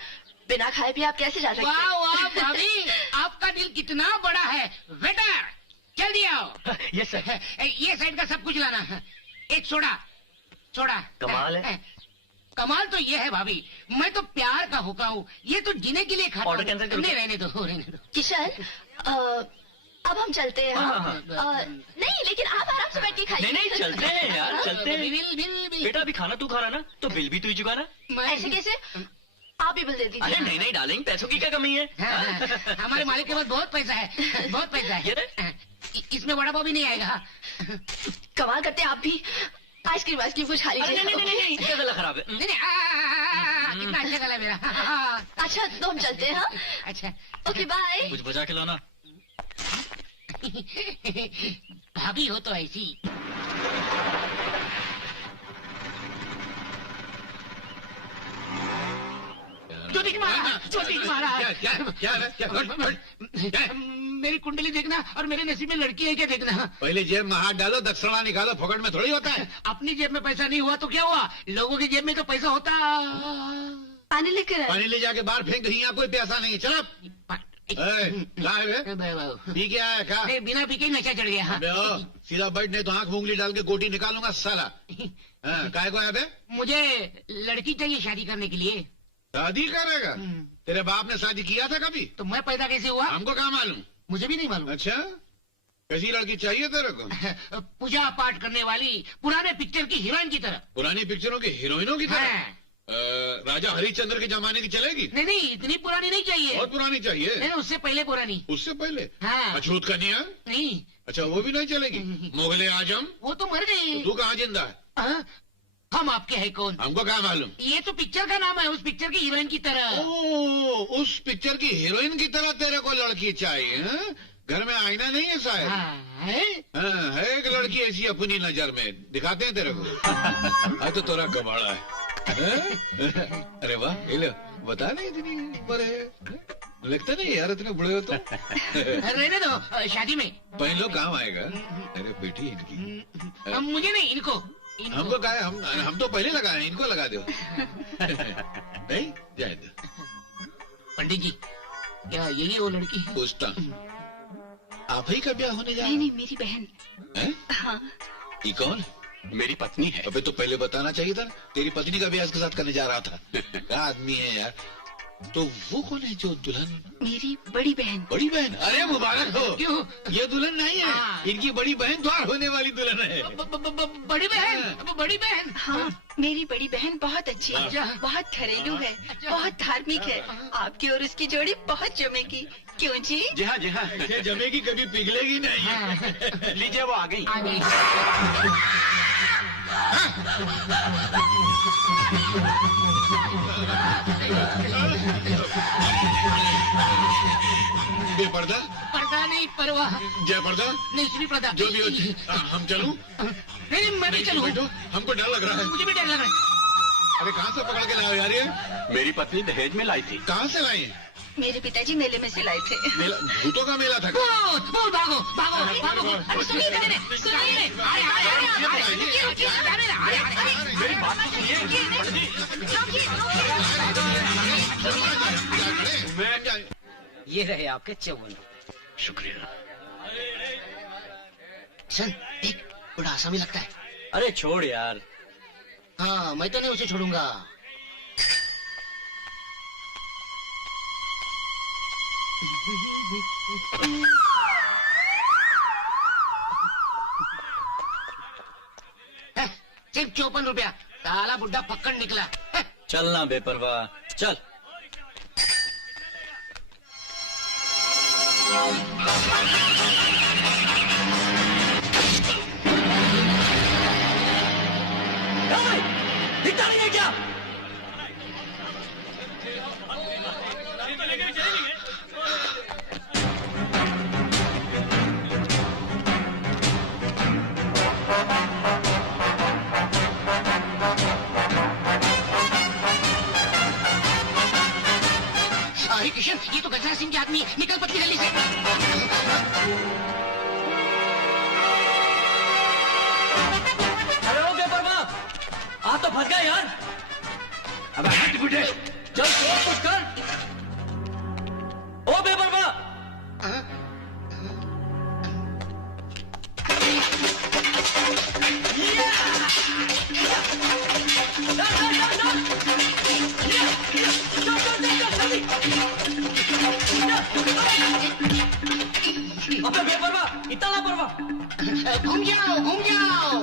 बिना खाए भी आप कैसे जा सकते? वाह वाह भाभी, आपका दिल कितना बड़ा है। वेटर जल्दी आओ। Yes sir. ये साइड का सब कुछ लाना। एक सोडा। कमाल है। कमाल तो ये है भाभी, मैं तो प्यार का हुक्का हूँ, ये तो जीने के लिए खाता हूँ। नहीं रहने दो। किशन, अब हम चलते हैं। नहीं लेकिन आप आराम से बैठ के खाइए। नहीं चलते हैं यार, चलते हैं। बिल। बेटा अभी खाना तू खा रहा ना, तो बिल भी तू ही चुकाना। ऐसे कैसे? आप भी बिल दे दीजिए। अरे नहीं नहीं डालेंगे, पैसों की क्या कमी है? हमारे मालिक के पास बहुत पैसा है, बहुत पैसा है। इसमें वड़ा पाव भी नहीं आएगा। कमाल करते हैं आप भी। आइसक्रीम आइसक्रीम कुछ खा लीजिए। नहीं, क्या गला खराब है? कितना अच्छा गला मेरा। अच्छा तो हम चलते हैं। हाँ अच्छा ओके बाय। कुछ बजा के लाना। भाभी हो तो ऐसी। मेरी कुंडली देखना और मेरे नसीब में लड़की है क्या देखना। पहले जेब में हाथ डालो, दक्षिणा निकालो, फोकट में थोड़ी होता है। अपनी जेब में पैसा नहीं हुआ तो क्या हुआ, लोगों की जेब में तो पैसा होता। पानी लेकर पानी ले जाके बाहर फेंक दो, यहाँ कोई प्यासा नहीं। चलो पी के आया क्या? बिना पी के नशा चढ़ गया। सीधा बैठ, नहीं तो आंख मूंगली डाल के गोटी निकालूंगा साला। काय को आया? मुझे लड़की चाहिए शादी करने के लिए। शादी करेगा? तेरे बाप ने शादी किया था कभी? तो मैं पैदा कैसे हुआ? हमको क्या मालूम? मुझे भी नहीं मालूम। अच्छा कैसी लड़की चाहिए तेरे को? पूजा पाठ करने वाली, पुराने पिक्चर की हीरोइन की तरह। पुरानी पिक्चरों की हीरोइनों की तरह? राजा हरिश्चंद्र के जमाने की चलेगी? नहीं इतनी पुरानी नहीं चाहिए। बहुत पुरानी चाहिए? नहीं उससे पहले पुरानी। उससे पहले? हाँ। अछूत कन्या? नहीं। अच्छा वो भी नहीं चलेगी? मुगले आजम? वो तो मर गई। तू कहाँ जिंदा है? हम आपके है कौन? हमको क्या मालूम? ये तो पिक्चर का नाम है, उस पिक्चर की हीरोइन की तरह। ओह, उस पिक्चर की हीरोइन की तरह तेरे को लड़की चाहिए? है? घर में आईना नहीं है शायद? है एक लड़की ऐसी अपनी नजर में, दिखाते हैं तेरे को। तो तोरा कबाड़ा है। अरे वाह, ये लो, बता नहीं इतनी उम्र है, लगता नहीं यार इतने बुढ़े हो तो। रहने दो, शादी में पहन लो काम आएगा। अरे बेटी इनकी। मुझे नहीं, इनको। हमको कहा है, हम तो पहले लगाए, इनको लगा दो। नहीं जाए दो। पंडित जी क्या यही वो लड़की? पूछता आप ही का ब्याह होने जा? नहीं मेरी बहन है? हाँ। ये कौन? मेरी पत्नी है। अबे तो पहले बताना चाहिए था, तेरी पत्नी का ब्याह इसके साथ करने जा रहा था। क्या आदमी है यार। तो वो कौन है जो दुल्हन? मेरी बड़ी बहन। बड़ी बहन? अरे मुबारक हो। क्यों? ये दुल्हन नहीं है, इनकी बड़ी बहन द्वार होने वाली दुल्हन है। बड़ी बहन? बड़ी बहन? हाँ मेरी बड़ी बहन बहुत अच्छी है, बहुत घरेलू है, बहुत धार्मिक है। आपकी और उसकी जोड़ी बहुत जमेगी, क्यों जी? जी हाँ जी हाँ, जमेगी, कभी पिघलेगी नहीं। लीजिए वो आ गई। बेपर्दा? पर्दा नहीं, परवा। जय पर्दा? नहीं श्री पर्दा। जो भी हो, हम चलूं? नहीं मैं भी चलूं। बैठो, हमको डर लग रहा है। मुझे भी डर लग रहा है। अरे कहाँ से पकड़ के लाए यार ये? मेरी पत्नी दहेज में लाई थी। कहाँ से लाई? मेरे पिताजी मेले में से लाए थे। मेला? भूतों का मेला था? भागो भागो भागो। अरे सुनिए सुनिए। मेरी बात तो सुनिए। ये रहे आपके 54। शुक्रिया। सन एक बड़ा आसामी लगता है। अरे छोड़ यार। हाँ मैं तो नहीं उसे छोड़ूंगा। सिर्फ 54 रुपया। साला बुड्ढा पक्कड़ निकला। चलना बेपरवाह, चल। दिखता नहीं है क्या? अरे किशन, ये तो गजरा सिंह के आदमी। निकल पत्ती गली से। अरे ओ बेपरवाह, आ तो फंस गया यार। अब हट बुढ़े, चल कुछ कर। ओ बेपरवाह। अबे बेपरवाह, इतना लापरवाह। घूम जाओ घूम जाओ।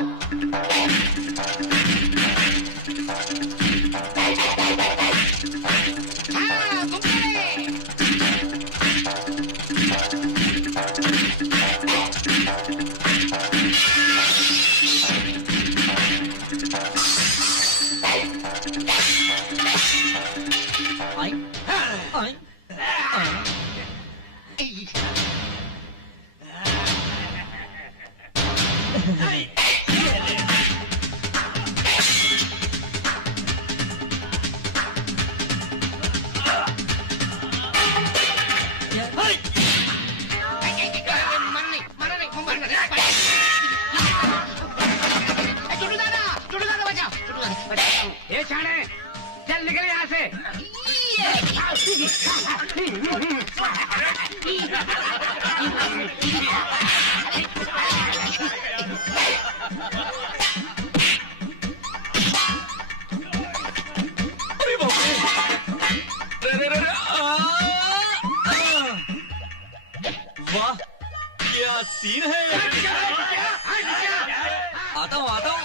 वाह क्या सीन है। आता हूँ आता हूँ।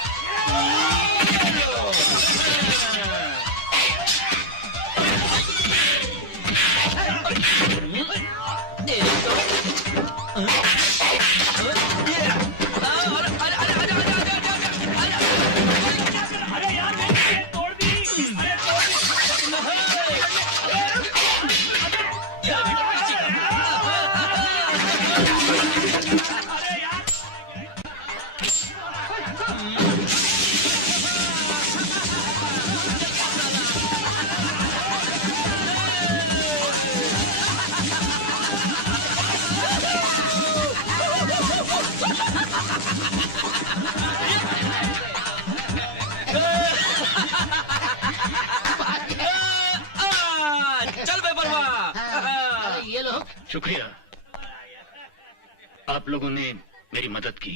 शुक्रिया, आप लोगों ने मेरी मदद की।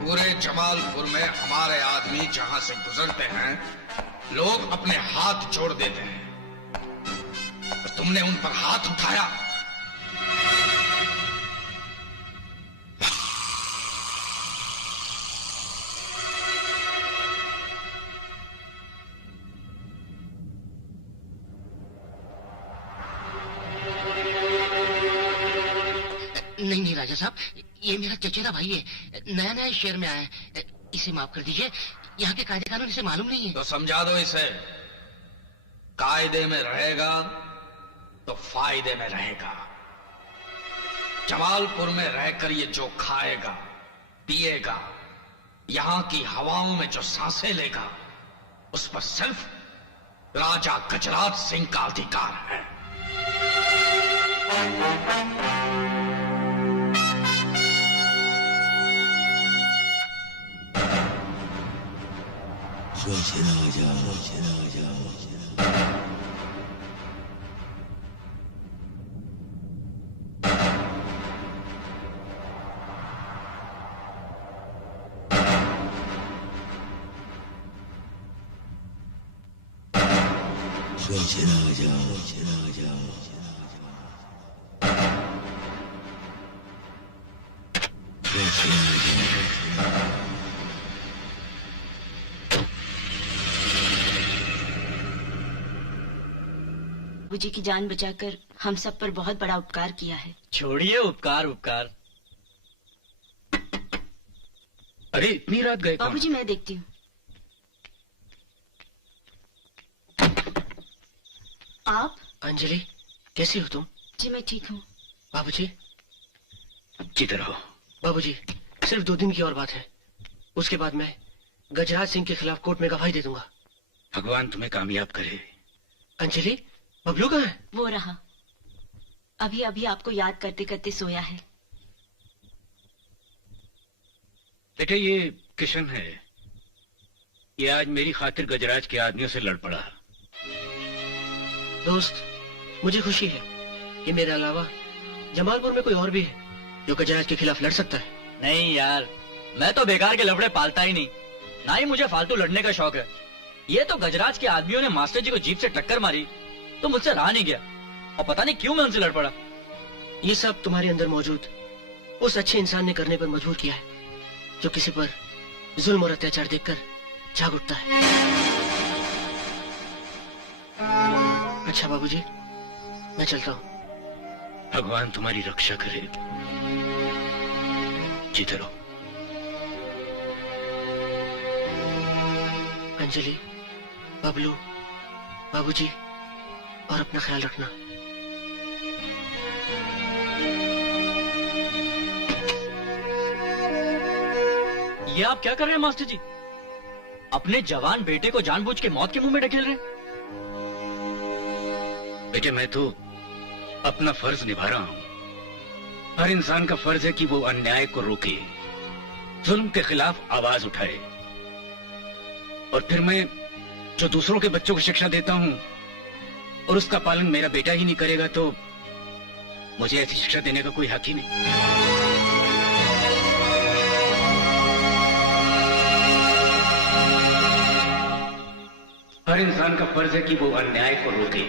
पूरे जमालपुर में हमारे आदमी जहां से गुजरते हैं लोग अपने हाथ जोड़ देते हैं, और तुमने उन पर हाथ उठाया। नहीं नहीं राजा साहब, ये मेरा चचेरा भाई है, नया नया शहर में आया है, इसे माफ कर दीजिए। यहाँ के कायदे कानून इसे मालूम नहीं है। तो समझा दो इसे, कायदे में रहेगा तो फायदे में रहेगा। जमालपुर में रहकर ये जो खाएगा पिएगा, यहाँ की हवाओं में जो सांसें लेगा, उस पर सिर्फ राजा गजराज सिंह का अधिकार है। बाबूजी की जान बचाकर हम सब पर बहुत बड़ा उपकार किया है। छोड़िए उपकार उपकार। अरे इतनी रात गए कौन? बाबूजी मैं देखती हूँ। आप? अंजलि कैसी हो तुम? जी मैं ठीक हूँ। बाबूजी? जीते रहो। बाबूजी सिर्फ 2 दिन की और बात है, उसके बाद मैं गजराज सिंह के खिलाफ कोर्ट में गवाही दे दूंगा। भगवान तुम्हें कामयाब करे। अंजलि बबलू कहाँ है? वो रहा, अभी अभी आपको याद करते करते सोया है। बेटे ये किशन है, ये आज मेरी खातिर गजराज के आदमियों से लड़ पड़ा। दोस्त मुझे खुशी है कि मेरे अलावा जमालपुर में कोई और भी है जो गजराज के खिलाफ लड़ सकता है। नहीं यार, मैं तो बेकार के लफड़े पालता ही नहीं, ना ही मुझे फालतू लड़ने का शौक है। ये तो गजराज के आदमियों ने मास्टर जी को जीप से टक्कर मारी तो मुझसे रहा नहीं गया, और पता नहीं क्यों मैं उनसे लड़ पड़ा। ये सब तुम्हारे अंदर मौजूद उस अच्छे इंसान ने करने पर मजबूर किया है, जो किसी पर जुल्म और अत्याचार देखकर जाग उठता है। अच्छा बाबूजी मैं चलता हूँ। भगवान तुम्हारी रक्षा करे। जीते रहो। अंजलि, बबलू, बाबूजी और अपना ख्याल रखना। ये आप क्या कर रहे हैं मास्टर जी? अपने जवान बेटे को जानबूझ के मौत के मुंह में ढकेल रहे? बेटे मैं तो अपना फर्ज निभा रहा हूं। हर इंसान का फर्ज है कि वो अन्याय को रोके, जुल्म के खिलाफ आवाज उठाए। और फिर मैं जो दूसरों के बच्चों को शिक्षा देता हूं और उसका पालन मेरा बेटा ही नहीं करेगा तो मुझे ऐसी शिक्षा देने का कोई हक ही नहीं। हर इंसान का फर्ज है कि वो अन्याय को रोके,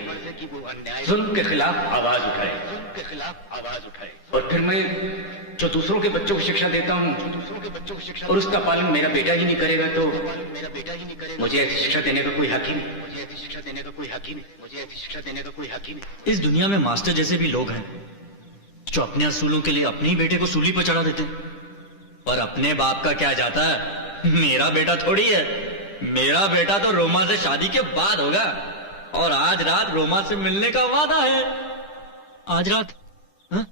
जुल्म के खिलाफ आवाज उठाए। और फिर मैं जो दूसरों के बच्चों को शिक्षा देता हूं और उसका पालन मेरा बेटा ही नहीं करेगा तो मुझे ऐसी शिक्षा देने का कोई हक ही नहीं। इस दुनिया में मास्टर जैसे भी लोग हैं जो अपने असूलों के लिए अपने ही बेटे को सूली पर चढ़ा देते हैं। पर अपने बाप का क्या जाता है, मेरा बेटा थोड़ी है। मेरा बेटा तो रोमा से शादी के बाद होगा और आज रात रोमा से मिलने का वादा है। आज रात? हा?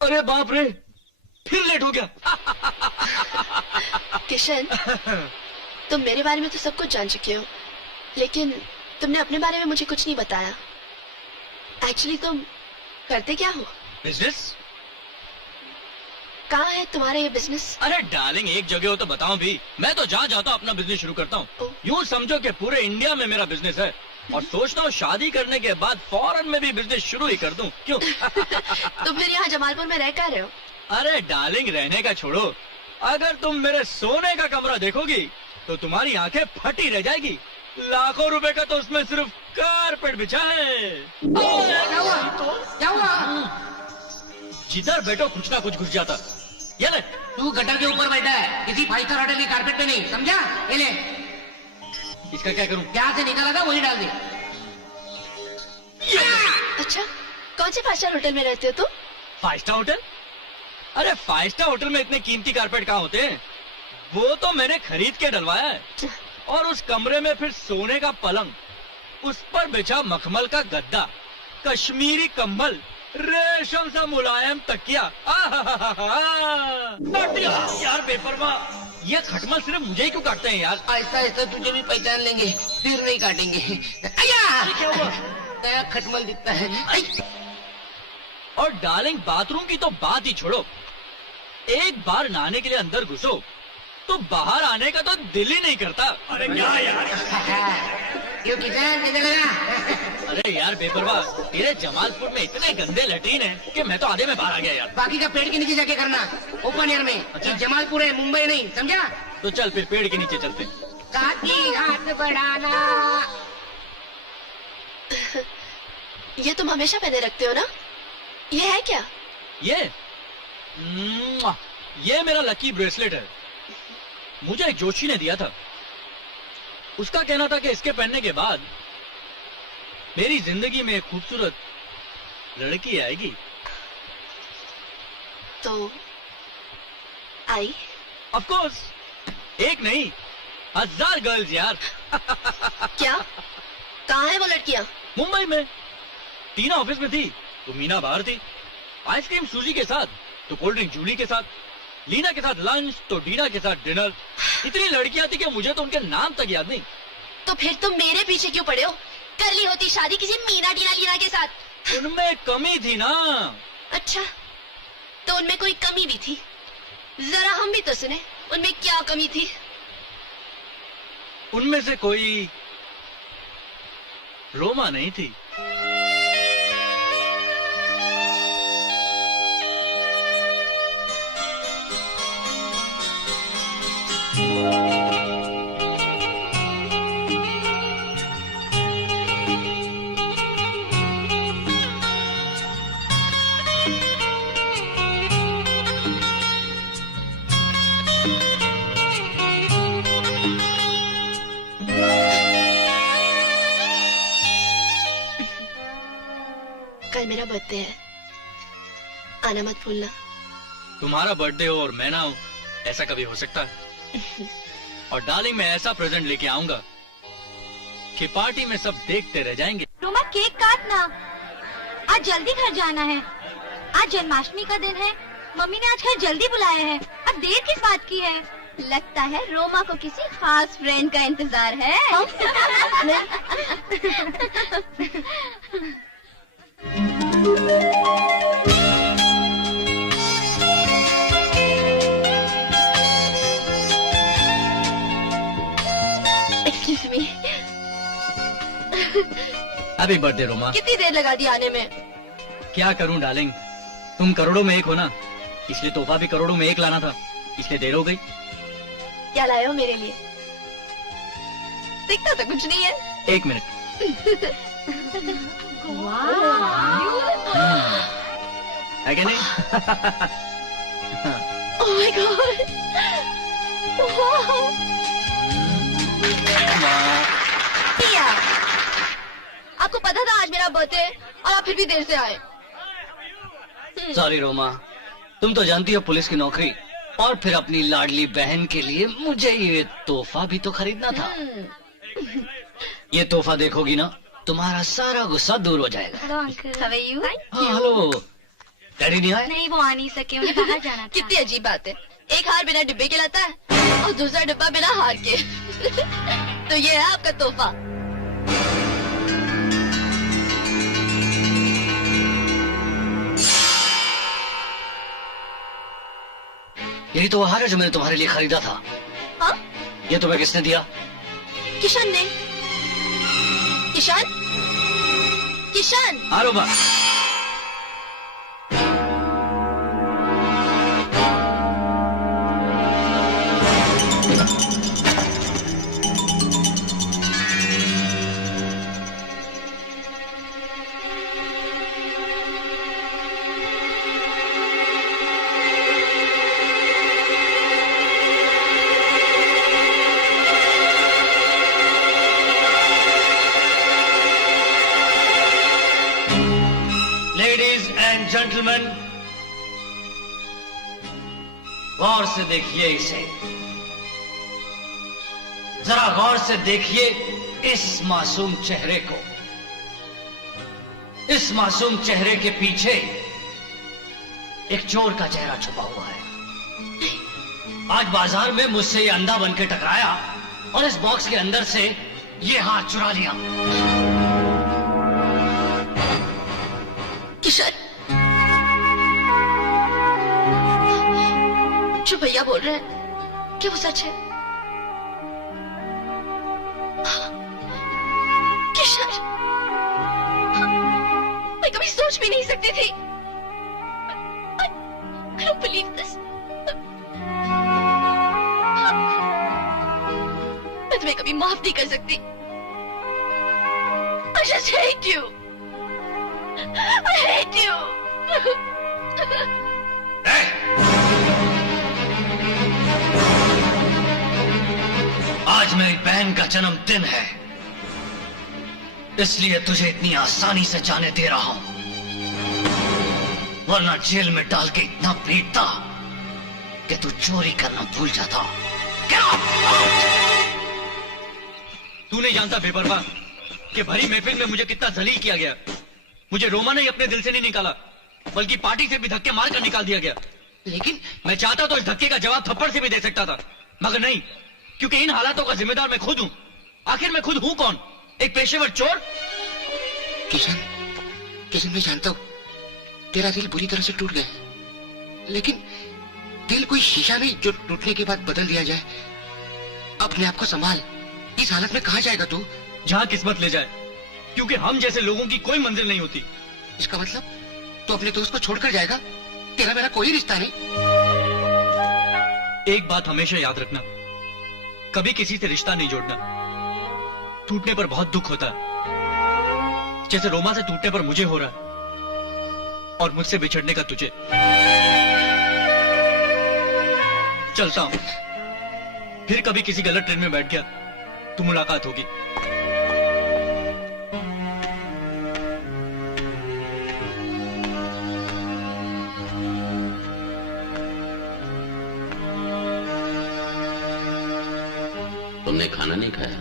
अरे बाप रे, फिर लेट हो गया। किशन, तुम मेरे बारे में तो सब कुछ जान चुके हो, लेकिन तुमने अपने बारे में मुझे कुछ नहीं बताया। एक्चुअली तुम करते क्या हो? बिजनेस? कहाँ है तुम्हारा ये बिजनेस? अरे डार्लिंग, एक जगह हो तो बताऊं भी। मैं तो जहाँ जाता हूँ अपना बिजनेस शुरू करता हूँ। यूँ समझो कि पूरे इंडिया में मेरा बिजनेस है और सोचता हूँ शादी करने के बाद फॉरेन में भी बिजनेस शुरू ही कर दूं। क्यों? तुम फिर यहाँ जमालपुर में रह कर रहे हो? अरे डार्लिंग, रहने का छोड़ो, अगर तुम मेरे सोने का कमरा देखोगी तो तुम्हारी आंखें फटी रह जाएगी। लाखों रुपए का तो उसमें सिर्फ कारपेट बिछा है। क्या हुआ? जिधर बैठो कुछ ना कुछ घुस जाता। ये ले, तू गटर के ऊपर बैठा है, किसी 5 स्टार होटल के कारपेट पे नहीं, समझा? ये ले। इसका क्या करूं? क्या से निकाला था वही डाल दे। अच्छा, कौन से 5 स्टार होटल में रहते हो तुम? 5 स्टार होटल? अरे 5 स्टार होटल में इतने कीमती कारपेट कहाँ होते हैं? वो तो मैंने खरीद के डलवाया है। और उस कमरे में फिर सोने का पलंग, उस पर बिछा मखमल का गद्दा, कश्मीरी कंबल, रेशम सा मुलायम तकिया। यार बेपरवाह, ये खटमल सिर्फ मुझे ही क्यों काटते हैं यार? ऐसा ऐसा तुझे भी पहचान लेंगे, फिर नहीं काटेंगे। क्या हुआ? नया खटमल दिखता है। और डार्लिंग, बाथरूम की तो बात ही छोड़ो, एक बार नहाने के लिए अंदर घुसो तो बाहर आने का तो दिल ही नहीं करता। अरे क्या यार? क्यों किशन, किधर लगा? अरे यार बेपरवाह, तेरे जमालपुर में इतने गंदे लैट्रिन हैं कि मैं तो आधे में बाहर आ गया यार। बाकी का पेड़ के नीचे जाके करना, ओपन एयर में। अच्छा? जमालपुर है, मुंबई नहीं, समझा? तो चल फिर पेड़ के नीचे चलते। काकी हाथ बढ़ाना। ये तुम हमेशा पहने रखते हो ना? ये है क्या? ये मेरा लकी ब्रेसलेट है, मुझे एक जोशी ने दिया था। उसका कहना था कि इसके पहनने के बाद मेरी जिंदगी में एक खूबसूरत लड़की आएगी। तो आई? ऑफ कोर्स, एक नहीं 1000 गर्ल्स यार। क्या? कहाँ है वो लड़कियां? मुंबई में। टीना ऑफिस में थी तो मीना बाहर थी, आइसक्रीम सूजी के साथ तो कोल्ड ड्रिंक जूली के साथ, लीना के साथ लंच तो डीना के साथ डिनर। इतनी लड़कियां थी कि मुझे तो उनके नाम तक याद नहीं। तो फिर तुम मेरे पीछे क्यों पड़े हो? कर ली होती शादी किसी मीना डीना लीना के साथ। उनमें कमी थी ना। अच्छा, तो उनमें कोई कमी भी थी? जरा हम भी तो सुने, उनमें क्या कमी थी? उनमें से कोई रोमा नहीं थी। कल मेरा बर्थडे है, आना मत भूलना। तुम्हारा बर्थडे हो और मैं ना हूं, ऐसा कभी हो सकता है? और डार्लिंग, मैं ऐसा प्रेजेंट लेके आऊंगा कि पार्टी में सब देखते रह जाएंगे। रोमा, केक काटना, आज जल्दी घर जाना है। आज जन्माष्टमी का दिन है, मम्मी ने आज घर जल्दी बुलाया है। अब देर किस बात की है? लगता है रोमा को किसी खास फ्रेंड का इंतजार है। Excuse me. Happy birthday Roma. कितनी देर लगा दी आने में? क्या करूं डार्लिंग, तुम करोड़ों में एक हो ना, इसलिए तोहफा भी करोड़ों में एक लाना था, इसलिए देर हो गई। क्या लाए हो मेरे लिए? दिखता तो कुछ नहीं है। एक मिनट। है कि नहीं? Oh my God. आपको पता था आज मेरा बर्थडे और आप फिर भी देर से आए। सॉरी रोमा, तुम तो जानती हो पुलिस की नौकरी, और फिर अपनी लाडली बहन के लिए मुझे ये तोहफा भी तो खरीदना था। ये तोहफा देखोगी ना, तुम्हारा सारा गुस्सा दूर हो जाएगा। Hello uncle, how are you? Hello, daddy नहीं आए? नहीं, वो आ नहीं सके, उन्हें बाहर जाना था। कितनी अजीब बात है, एक हार बिना डिब्बे के लाता है और दूसरा डिब्बा बिना हार के। तो ये है आपका तोहफा। यही तो हार है जो मैंने तुम्हारे लिए खरीदा था। हाँ? ये तुम्हें किसने दिया? किशन ने। किशन? किशन? हाँ रोमा। जेंटलमैन, गौर से देखिए इसे, जरा गौर से देखिए इस मासूम चेहरे को। इस मासूम चेहरे के पीछे एक चोर का चेहरा छुपा हुआ है। आज बाजार में मुझसे ये अंधा बनकर टकराया और इस बॉक्स के अंदर से ये हाथ चुरा लिया। किशन, जो भैया बोल रहे हैं, क्या वो सच है? किशन, मैं कभी सोच भी नहीं सकती थी। I don't believe this. मैं तुम्हें कभी माफ नहीं कर सकती। I just hate you. I hate you. आज मेरी बहन का जन्मदिन है, इसलिए तुझे इतनी आसानी से जाने दे रहा हूं, वरना जेल में डाल के इतना पीटता कि तू चोरी करना भूल जाता। तू नहीं जानता बेपरवाह कि भरी महफिल में मुझे कितना जलील किया गया। मुझे रोमा ने अपने दिल से नहीं निकाला, बल्कि पार्टी से भी धक्के मारकर निकाल दिया गया। लेकिन मैं चाहता तो इस धक्के का जवाब थप्पड़ से भी दे सकता था, मगर नहीं, क्योंकि इन हालातों का जिम्मेदार मैं खुद हूं। आखिर मैं खुद हूं कौन? एक पेशेवर चोर। किशन, किशन, मैं जानता हूं तेरा दिल बुरी तरह से टूट गया है, लेकिन दिल कोई शीशा नहीं जो टूटने के बाद बदल दिया जाए। अपने आप को संभाल, इस हालत में कहां जाएगा तू? जहां किस्मत ले जाए, क्योंकि हम जैसे लोगों की कोई मंजिल नहीं होती। इसका मतलब तू अपने दोस्त को छोड़कर जाएगा? तेरा मेरा कोई रिश्ता नहीं। एक बात हमेशा याद रखना, कभी किसी से रिश्ता नहीं जोड़ना। टूटने पर बहुत दुख होता है, जैसे रोमा से टूटने पर मुझे हो रहा, और मुझसे बिछड़ने का तुझे। चलता हूं, फिर कभी किसी गलत ट्रेन में बैठ गया तो मुलाकात होगी। तुमने खाना नहीं खाया?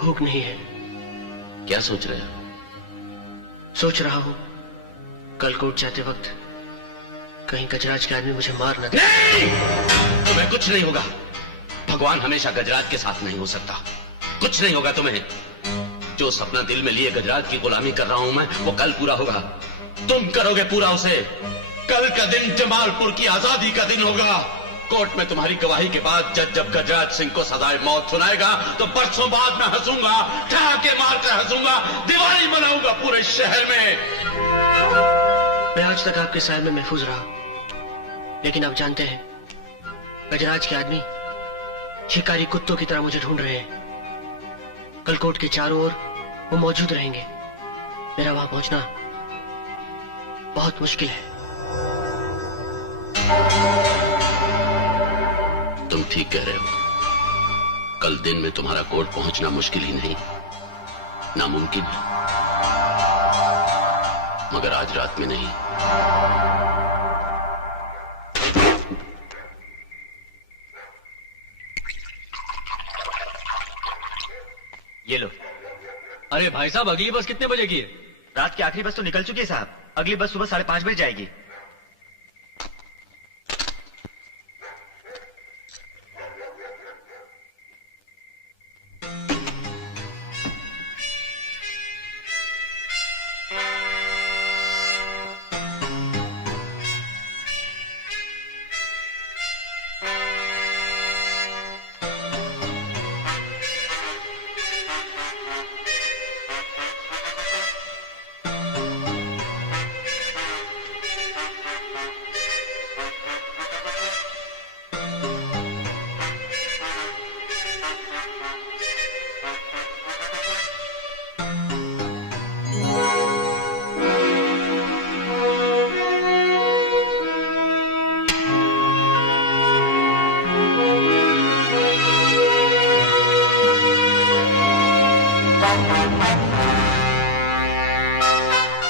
भूख नहीं है। क्या सोच रहे हो? सोच रहा हूं कल कोर्ट जाते वक्त कहीं गजराज के आदमी मुझे मार न दे। तुम्हें कुछ नहीं होगा। भगवान हमेशा गजराज के साथ नहीं हो सकता। कुछ नहीं होगा तुम्हें। जो सपना दिल में लिए गजराज की गुलामी कर रहा हूं मैं, वो कल पूरा होगा। तुम करोगे पूरा उसे। कल का दिन जमालपुर की आजादी का दिन होगा। कोर्ट में तुम्हारी गवाही के बाद जज जब गजराज सिंह को सजाए मौत सुनाएगा तो बरसों बाद मैं हंसूंगा, ठहाके मारकर हंसूंगा, दिवाली मनाऊंगा पूरे शहर में। मैं आज तक आपके साय में महफूज रहा, लेकिन आप जानते हैं गजराज के आदमी शिकारी कुत्तों की तरह मुझे ढूंढ रहे हैं। कल कोर्ट के चारों ओर वो मौजूद रहेंगे। मेरा वहां पहुंचना बहुत मुश्किल है। तुम ठीक कह रहे हो। कल दिन में तुम्हारा कोर्ट पहुंचना मुश्किल ही नहीं, नामुमकिन है। मगर आज रात में नहीं। ये लो। अरे भाई साहब, अगली बस कितने बजे की है? रात की आखिरी बस तो निकल चुकी है साहब। अगली बस सुबह 5:30 बजे जाएगी।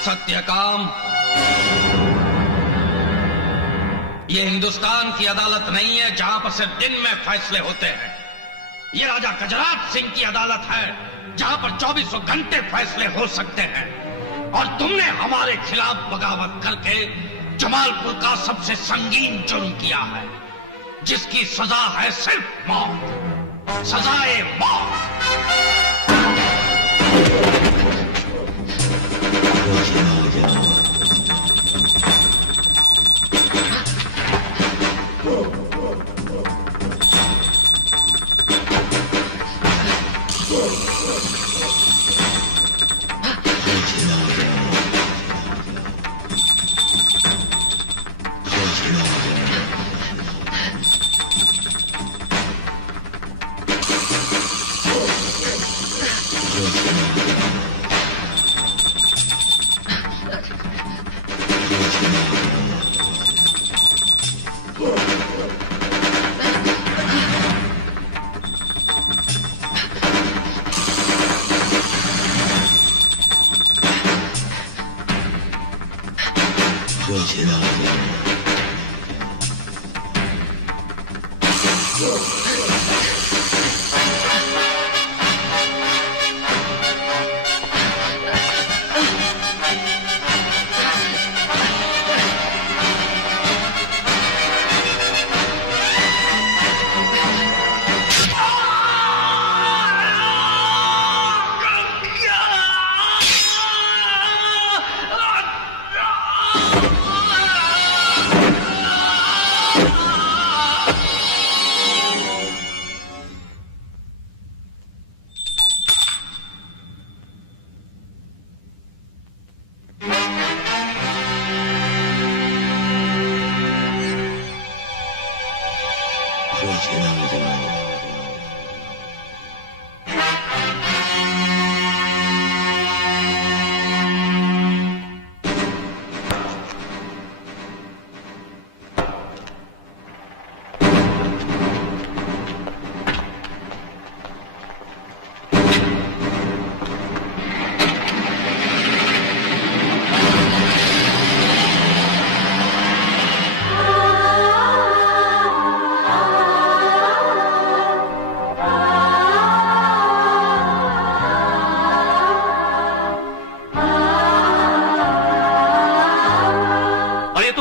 सत्यकाम, ये हिंदुस्तान की अदालत नहीं है जहां पर सिर्फ दिन में फैसले होते हैं। ये राजा गजराज सिंह की अदालत है जहां पर 24 घंटे फैसले हो सकते हैं। और तुमने हमारे खिलाफ बगावत करके जमालपुर का सबसे संगीन जुर्म किया है, जिसकी सजा है सिर्फ मौत, सजाए मौत।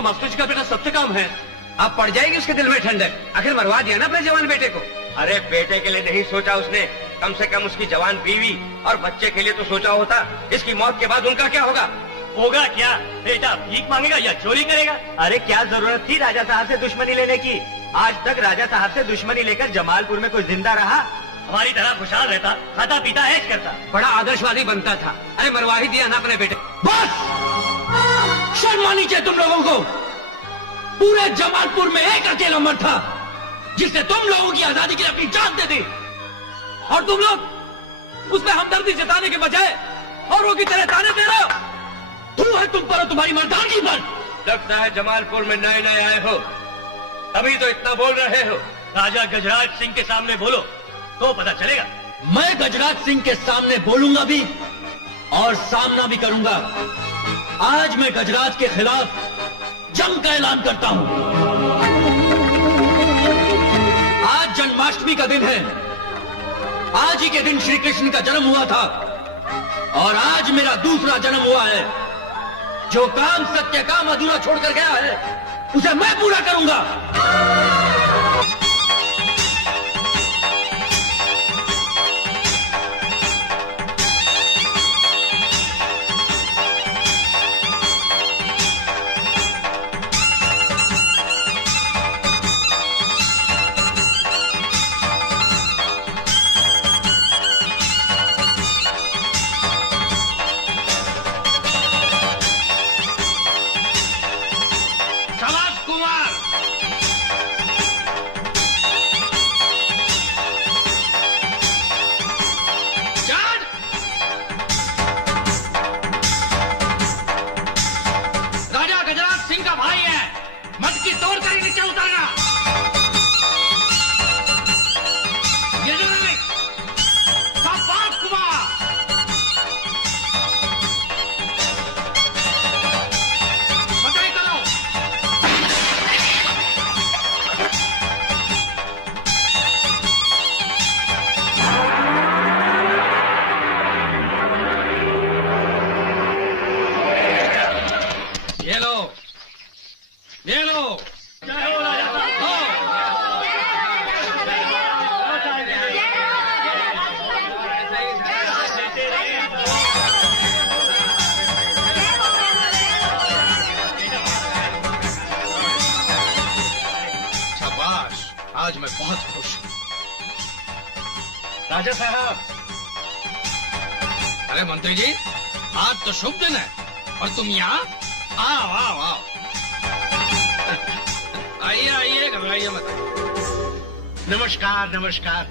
मस्तिष्क का बेटा सत्यकाम है। अब पड़ जाएगी उसके दिल में ठंडक। आखिर मरवा दिया ना अपने जवान बेटे को। अरे बेटे के लिए नहीं सोचा उसने, कम से कम उसकी जवान बीवी और बच्चे के लिए तो सोचा होता। इसकी मौत के बाद उनका क्या होगा? होगा क्या? बेटा भीख मांगेगा या चोरी करेगा? अरे क्या जरूरत थी राजा साहब से दुश्मनी लेने की? आज तक राजा साहब से दुश्मनी लेकर जमालपुर में कोई जिंदा रहा? हमारी तरह खुशहाल रहता, खाता पीता ऐश करता, बड़ा आदर्शवादी बनता था। अरे मरवा ही दिया ना अपने बेटे। बस शर्म आनी चाहिए तुम लोगों को। पूरे जमालपुर में एक अकेला मर्द था जिसने तुम लोगों की आजादी के लिए अपनी जान दे दी, और तुम लोग उसमें हमदर्दी जताने के बजाय औरों की तरह ताने दे रहे हो। तू है तुम पर, तुम्हारी मर्दानगी पर। लगता है जमालपुर में नए नए आए हो, अभी तो इतना बोल रहे हो। राजा गजराज सिंह के सामने बोलो तो पता चलेगा। मैं गजराज सिंह के सामने बोलूंगा भी और सामना भी करूंगा। आज मैं गजराज के खिलाफ जंग का ऐलान करता हूं। आज जन्माष्टमी का दिन है। आज ही के दिन श्री कृष्ण का जन्म हुआ था और आज मेरा दूसरा जन्म हुआ है। जो काम सत्य काम अधूरा छोड़कर गया है उसे मैं पूरा करूंगा। आज मैं बहुत खुश हूँ। राजा साहब। अरे मंत्री जी, आज तो शुभ दिन है और तुम यहाँ? आओ आओ आओ, आइए आइए, घबराइए मत। नमस्कार नमस्कार।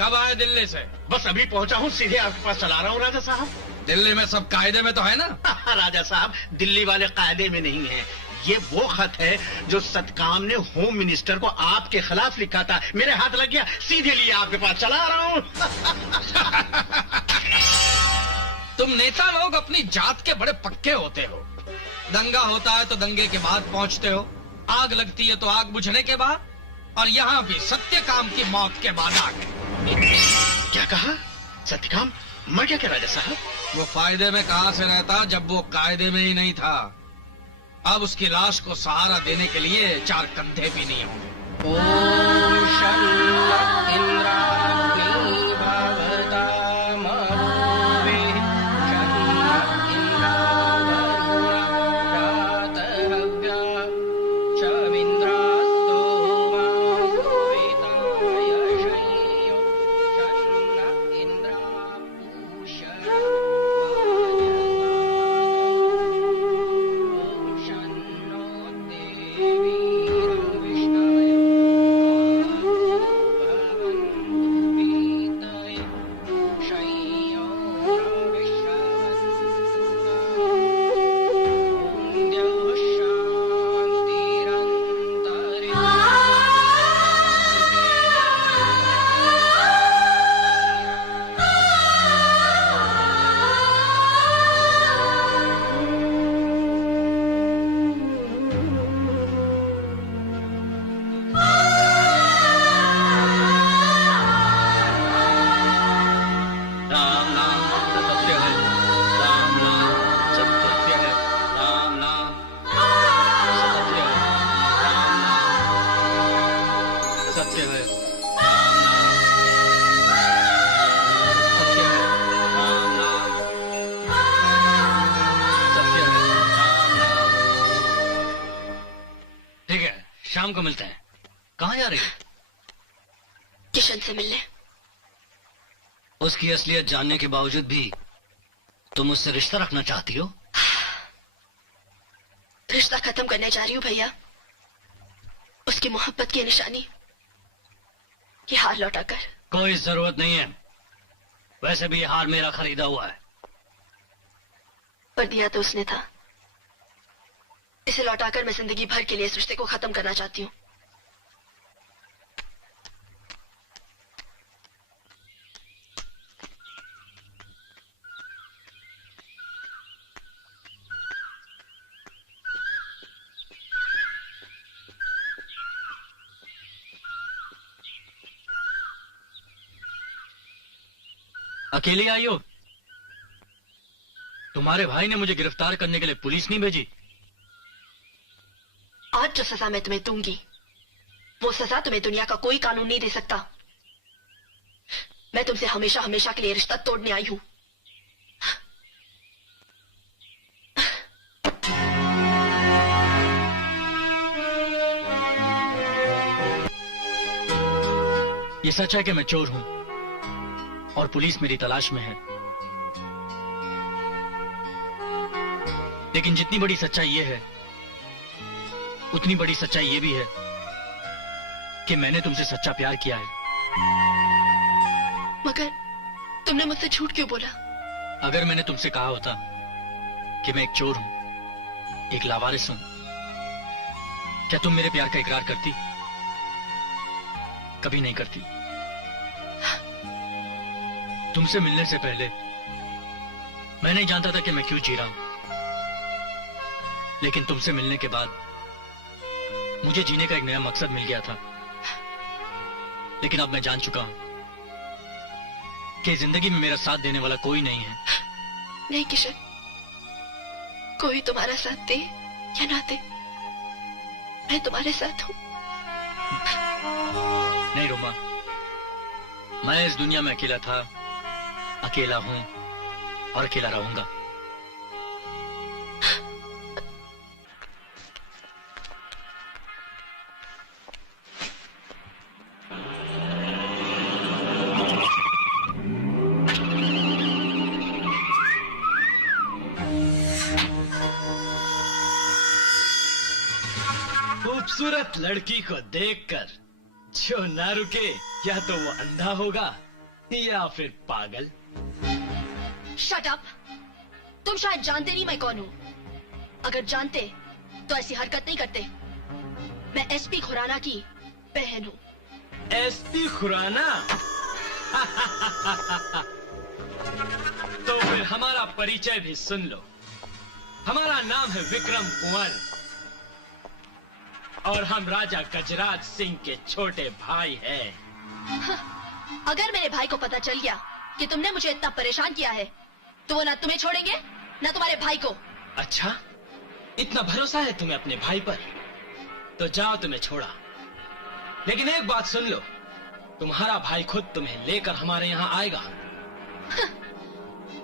कब आए दिल्ली से? बस अभी पहुंचा हूँ, सीधे आपके पास चला रहा हूँ राजा साहब। दिल्ली में सब कायदे में तो है ना? राजा साहब, दिल्ली वाले कायदे में नहीं है। ये वो खत है जो सतकाम ने होम मिनिस्टर को आपके खिलाफ लिखा था। मेरे हाथ लग गया, सीधे लिए आपके पास चला रहा हूँ। तुम नेता लोग अपनी जात के बड़े पक्के होते हो। दंगा होता है तो दंगे के बाद पहुंचते हो, आग लगती है तो आग बुझने के बाद, और यहाँ भी सत्यकाम की मौत के बाद आ गए। क्या कहा? सत्यकाम मर गया क्या राजा साहब? वो फायदे में कहाँ से रहता जब वो कायदे में ही नहीं था। अब उसकी लाश को सहारा देने के लिए 4 कंधे भी नहीं होंगे। शाम को मिलते हैं। कहाँ जा रही हो? किशन से मिलने। उसकी असलियत जानने के बावजूद भी तुम उससे रिश्ता रखना चाहती हो? रिश्ता खत्म करने जा रही हूँ भैया। उसकी मोहब्बत की निशानी ये हार लौटा कर। कोई जरूरत नहीं है, वैसे भी ये हार मेरा खरीदा हुआ है। पर दिया तो उसने था। इसे लौटाकर मैं जिंदगी भर के लिए इस रिश्ते को खत्म करना चाहती हूँ। अकेली आई हो? तुम्हारे भाई ने मुझे गिरफ्तार करने के लिए पुलिस नहीं भेजी? आज जो सजा मैं तुम्हें दूंगी वो सजा तुम्हें दुनिया का कोई कानून नहीं दे सकता। मैं तुमसे हमेशा हमेशा के लिए रिश्ता तोड़ने आई हूं। ये सच है कि मैं चोर हूं और पुलिस मेरी तलाश में है, लेकिन जितनी बड़ी सच्चाई ये है उतनी बड़ी सच्चाई ये भी है कि मैंने तुमसे सच्चा प्यार किया है। मगर तुमने मुझसे झूठ क्यों बोला? अगर मैंने तुमसे कहा होता कि मैं एक चोर हूं, एक लावारिस हूं, क्या तुम मेरे प्यार का इकरार करती? कभी नहीं करती। तुमसे मिलने से पहले मैं नहीं जानता था कि मैं क्यों जी रहा हूं, लेकिन तुमसे मिलने के बाद मुझे जीने का एक नया मकसद मिल गया था। लेकिन अब मैं जान चुका हूं कि जिंदगी में मेरा साथ देने वाला कोई नहीं है। नहीं किशन, कोई तुम्हारा साथ दे या ना दे, मैं तुम्हारे साथ हूं। नहीं रोमा, मैं इस दुनिया में अकेला था, अकेला हूं और अकेला रहूंगा। खूबसूरत लड़की को देखकर जो ना रुके, या तो वो अंधा होगा या फिर पागल। Shut up! तुम शायद जानते नहीं मैं कौन हूँ। अगर जानते तो ऐसी हरकत नहीं करते। मैं एसपी खुराना की बहन हूँ। एसपी खुराना? तो फिर हमारा परिचय भी सुन लो। हमारा नाम है विक्रम कुंवर और हम राजा गजराज सिंह के छोटे भाई हैं। अगर मेरे भाई को पता चल गया कि तुमने मुझे इतना परेशान किया है तो वो ना तुम्हें छोड़ेंगे ना तुम्हारे भाई को। अच्छा, इतना भरोसा है तुम्हें अपने भाई पर? तो जाओ, तुम्हें छोड़ा। लेकिन एक बात सुन लो, तुम्हारा भाई खुद तुम्हें लेकर हमारे यहाँ आएगा।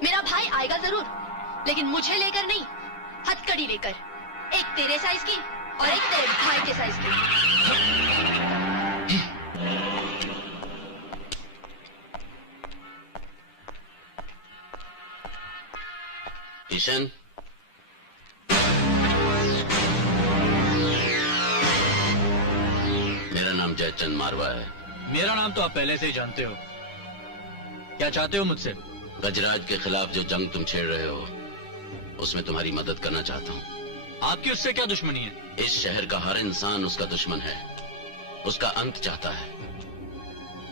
मेरा भाई आएगा जरूर, लेकिन मुझे लेकर नहीं, हथकड़ी लेकर। एक तेरे साइज की और एक तेरे भाई के साइज की। किशन, मेरा नाम जयचंद मारवा है। मेरा नाम तो आप पहले से ही जानते हो। क्या चाहते हो मुझसे? गजराज के खिलाफ जो जंग तुम छेड़ रहे हो उसमें तुम्हारी मदद करना चाहता हूँ। आपकी उससे क्या दुश्मनी है? इस शहर का हर इंसान उसका दुश्मन है, उसका अंत चाहता है,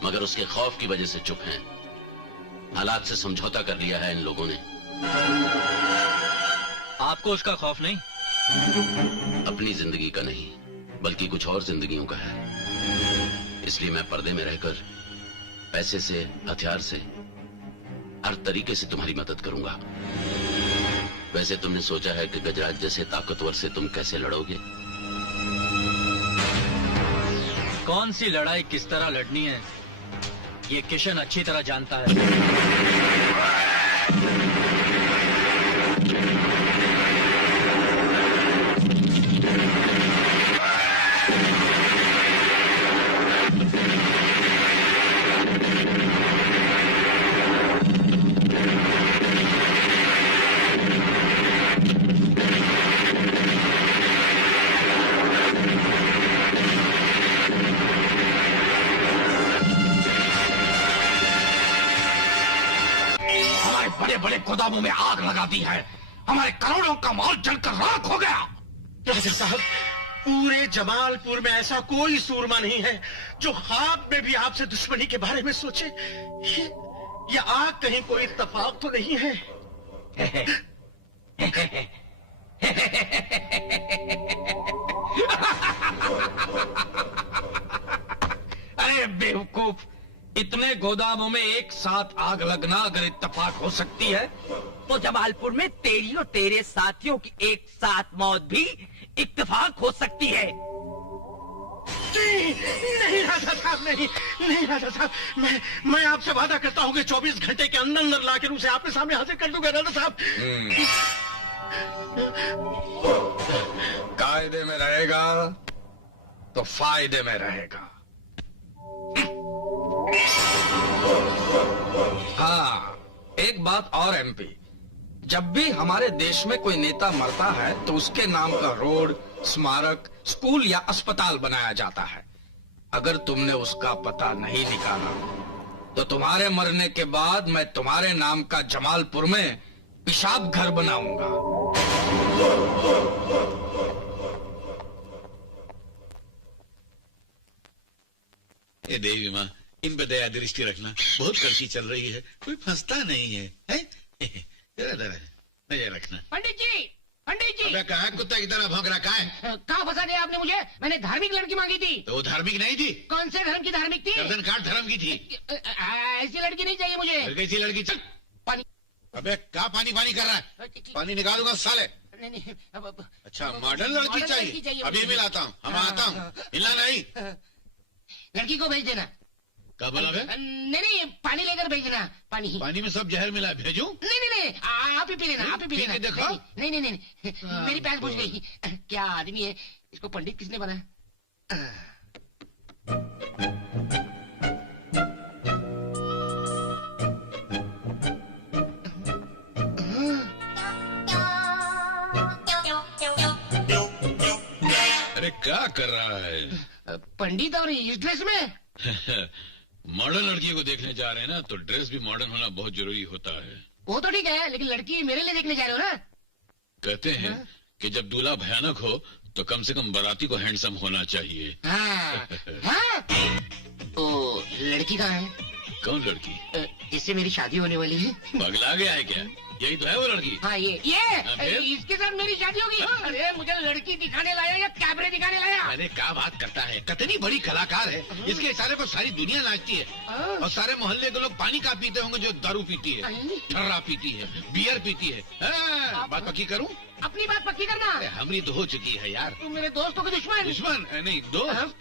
मगर उसके खौफ की वजह से चुप हैं। हालात से समझौता कर लिया है इन लोगों ने। आपको उसका खौफ नहीं? अपनी जिंदगी का नहीं, बल्कि कुछ और जिंदगियों का है। इसलिए मैं पर्दे में रहकर पैसे से, हथियार से, हर तरीके से तुम्हारी मदद करूंगा। वैसे तुमने सोचा है कि गजराज जैसे ताकतवर से तुम कैसे लड़ोगे? कौन सी लड़ाई किस तरह लड़नी है ये किशन अच्छी तरह जानता है। बड़े बड़े गोदामों में आग लगा दी है, हमारे करोड़ों का माल जलकर राख हो गया। राजा साहब, पूरे जमालपुर में ऐसा कोई सूरमा नहीं है जो ख्वाब में भी आपसे दुश्मनी के बारे में सोचे। ये आग कहीं कोई इत्तेफाक तो नहीं है? अरे बेवकूफ, इतने गोदामों में एक साथ आग लगना अगर इत्तेफाक हो सकती है तो जमालपुर में तेरी और तेरे साथियों की एक साथ मौत भी इत्तेफाक हो सकती है। नहीं राजा साहब, नहीं राजा साहब, मैं आपसे वादा करता हूँ कि 24 घंटे के अंदर अंदर लाकर उसे आपके सामने हाजिर कर दूंगा राजा साहब। कायदे में रहेगा तो फायदे में रहेगा। हाँ, एक बात और एमपी, जब भी हमारे देश में कोई नेता मरता है तो उसके नाम का रोड, स्मारक, स्कूल या अस्पताल बनाया जाता है। अगर तुमने उसका पता नहीं निकाला तो तुम्हारे मरने के बाद मैं तुम्हारे नाम का जमालपुर में पेशाब घर बनाऊंगा। ए देवी माँ, इन पर दया दृष्टि रखना, बहुत कड़की चल रही है, कोई फंसता नहीं है, नजर रखना। पंडित जी, पंडित जी। अबे कहाँ कुत्ता की तरह भौंक रखा है? कहाँ फंसा दिया आपने मुझे? मैंने धार्मिक लड़की मांगी थी। तो वो धार्मिक नहीं थी? कौन से धर्म की धार्मिक थी? गर्दन काट धर्म की थी। ऐसी लड़की नहीं चाहिए मुझे। कैसी लड़की? चल पानी। अबे क्या पानी पानी कर रहा है? पानी निकालूंगा साले। नहीं, अच्छा, मॉडर्न लड़की चाहिए? अभी मिलाता हूँ, हम आता हूँ, मिला नहीं। लड़की को भेज देना। क्या बोला बे? नहीं, पानी लेकर भेजना। पानी में सब जहर मिला, भेजूं? नहीं, आप ही पी लेना, आप ही पी लेना। देखो। नहीं, मेरी प्यास बुझ गई। क्या आदमी है, इसको पंडित किसने बनाया? अरे क्या कर रहा है? पंडित और इस ड्रेस में? मॉडर्न लड़की को देखने जा रहे हैं ना, तो ड्रेस भी मॉडर्न होना बहुत जरूरी होता है। वो तो ठीक है, लेकिन लड़की मेरे लिए देखने जा रहे हो ना? कहते हैं कि जब दूल्हा भयानक हो तो कम से कम बाराती को हैंडसम होना चाहिए। हाँ? तो लड़की कहाँ है? कौन लड़की? इससे मेरी शादी होने वाली है। पगला गया है क्या? यही तो है वो लड़की। हाँ, ये इसके साथ मेरी शादी होगी। अरे मुझे लड़की दिखाने लाया या कैमरे दिखाने लाया? अरे क्या बात करता है, कितनी बड़ी कलाकार है, इसके इशारे पर सारी दुनिया नाचती है। और सारे मोहल्ले के लोग पानी का पीते होंगे जो दारू पीती है, ठर्रा पीती है, बियर पीती है। बात पक्की करूं? अपनी बात पक्की करना। हमारी तो हो चुकी है यार। तुम मेरे दोस्तों के दुश्मन? दुश्मन नहीं, दोस्त।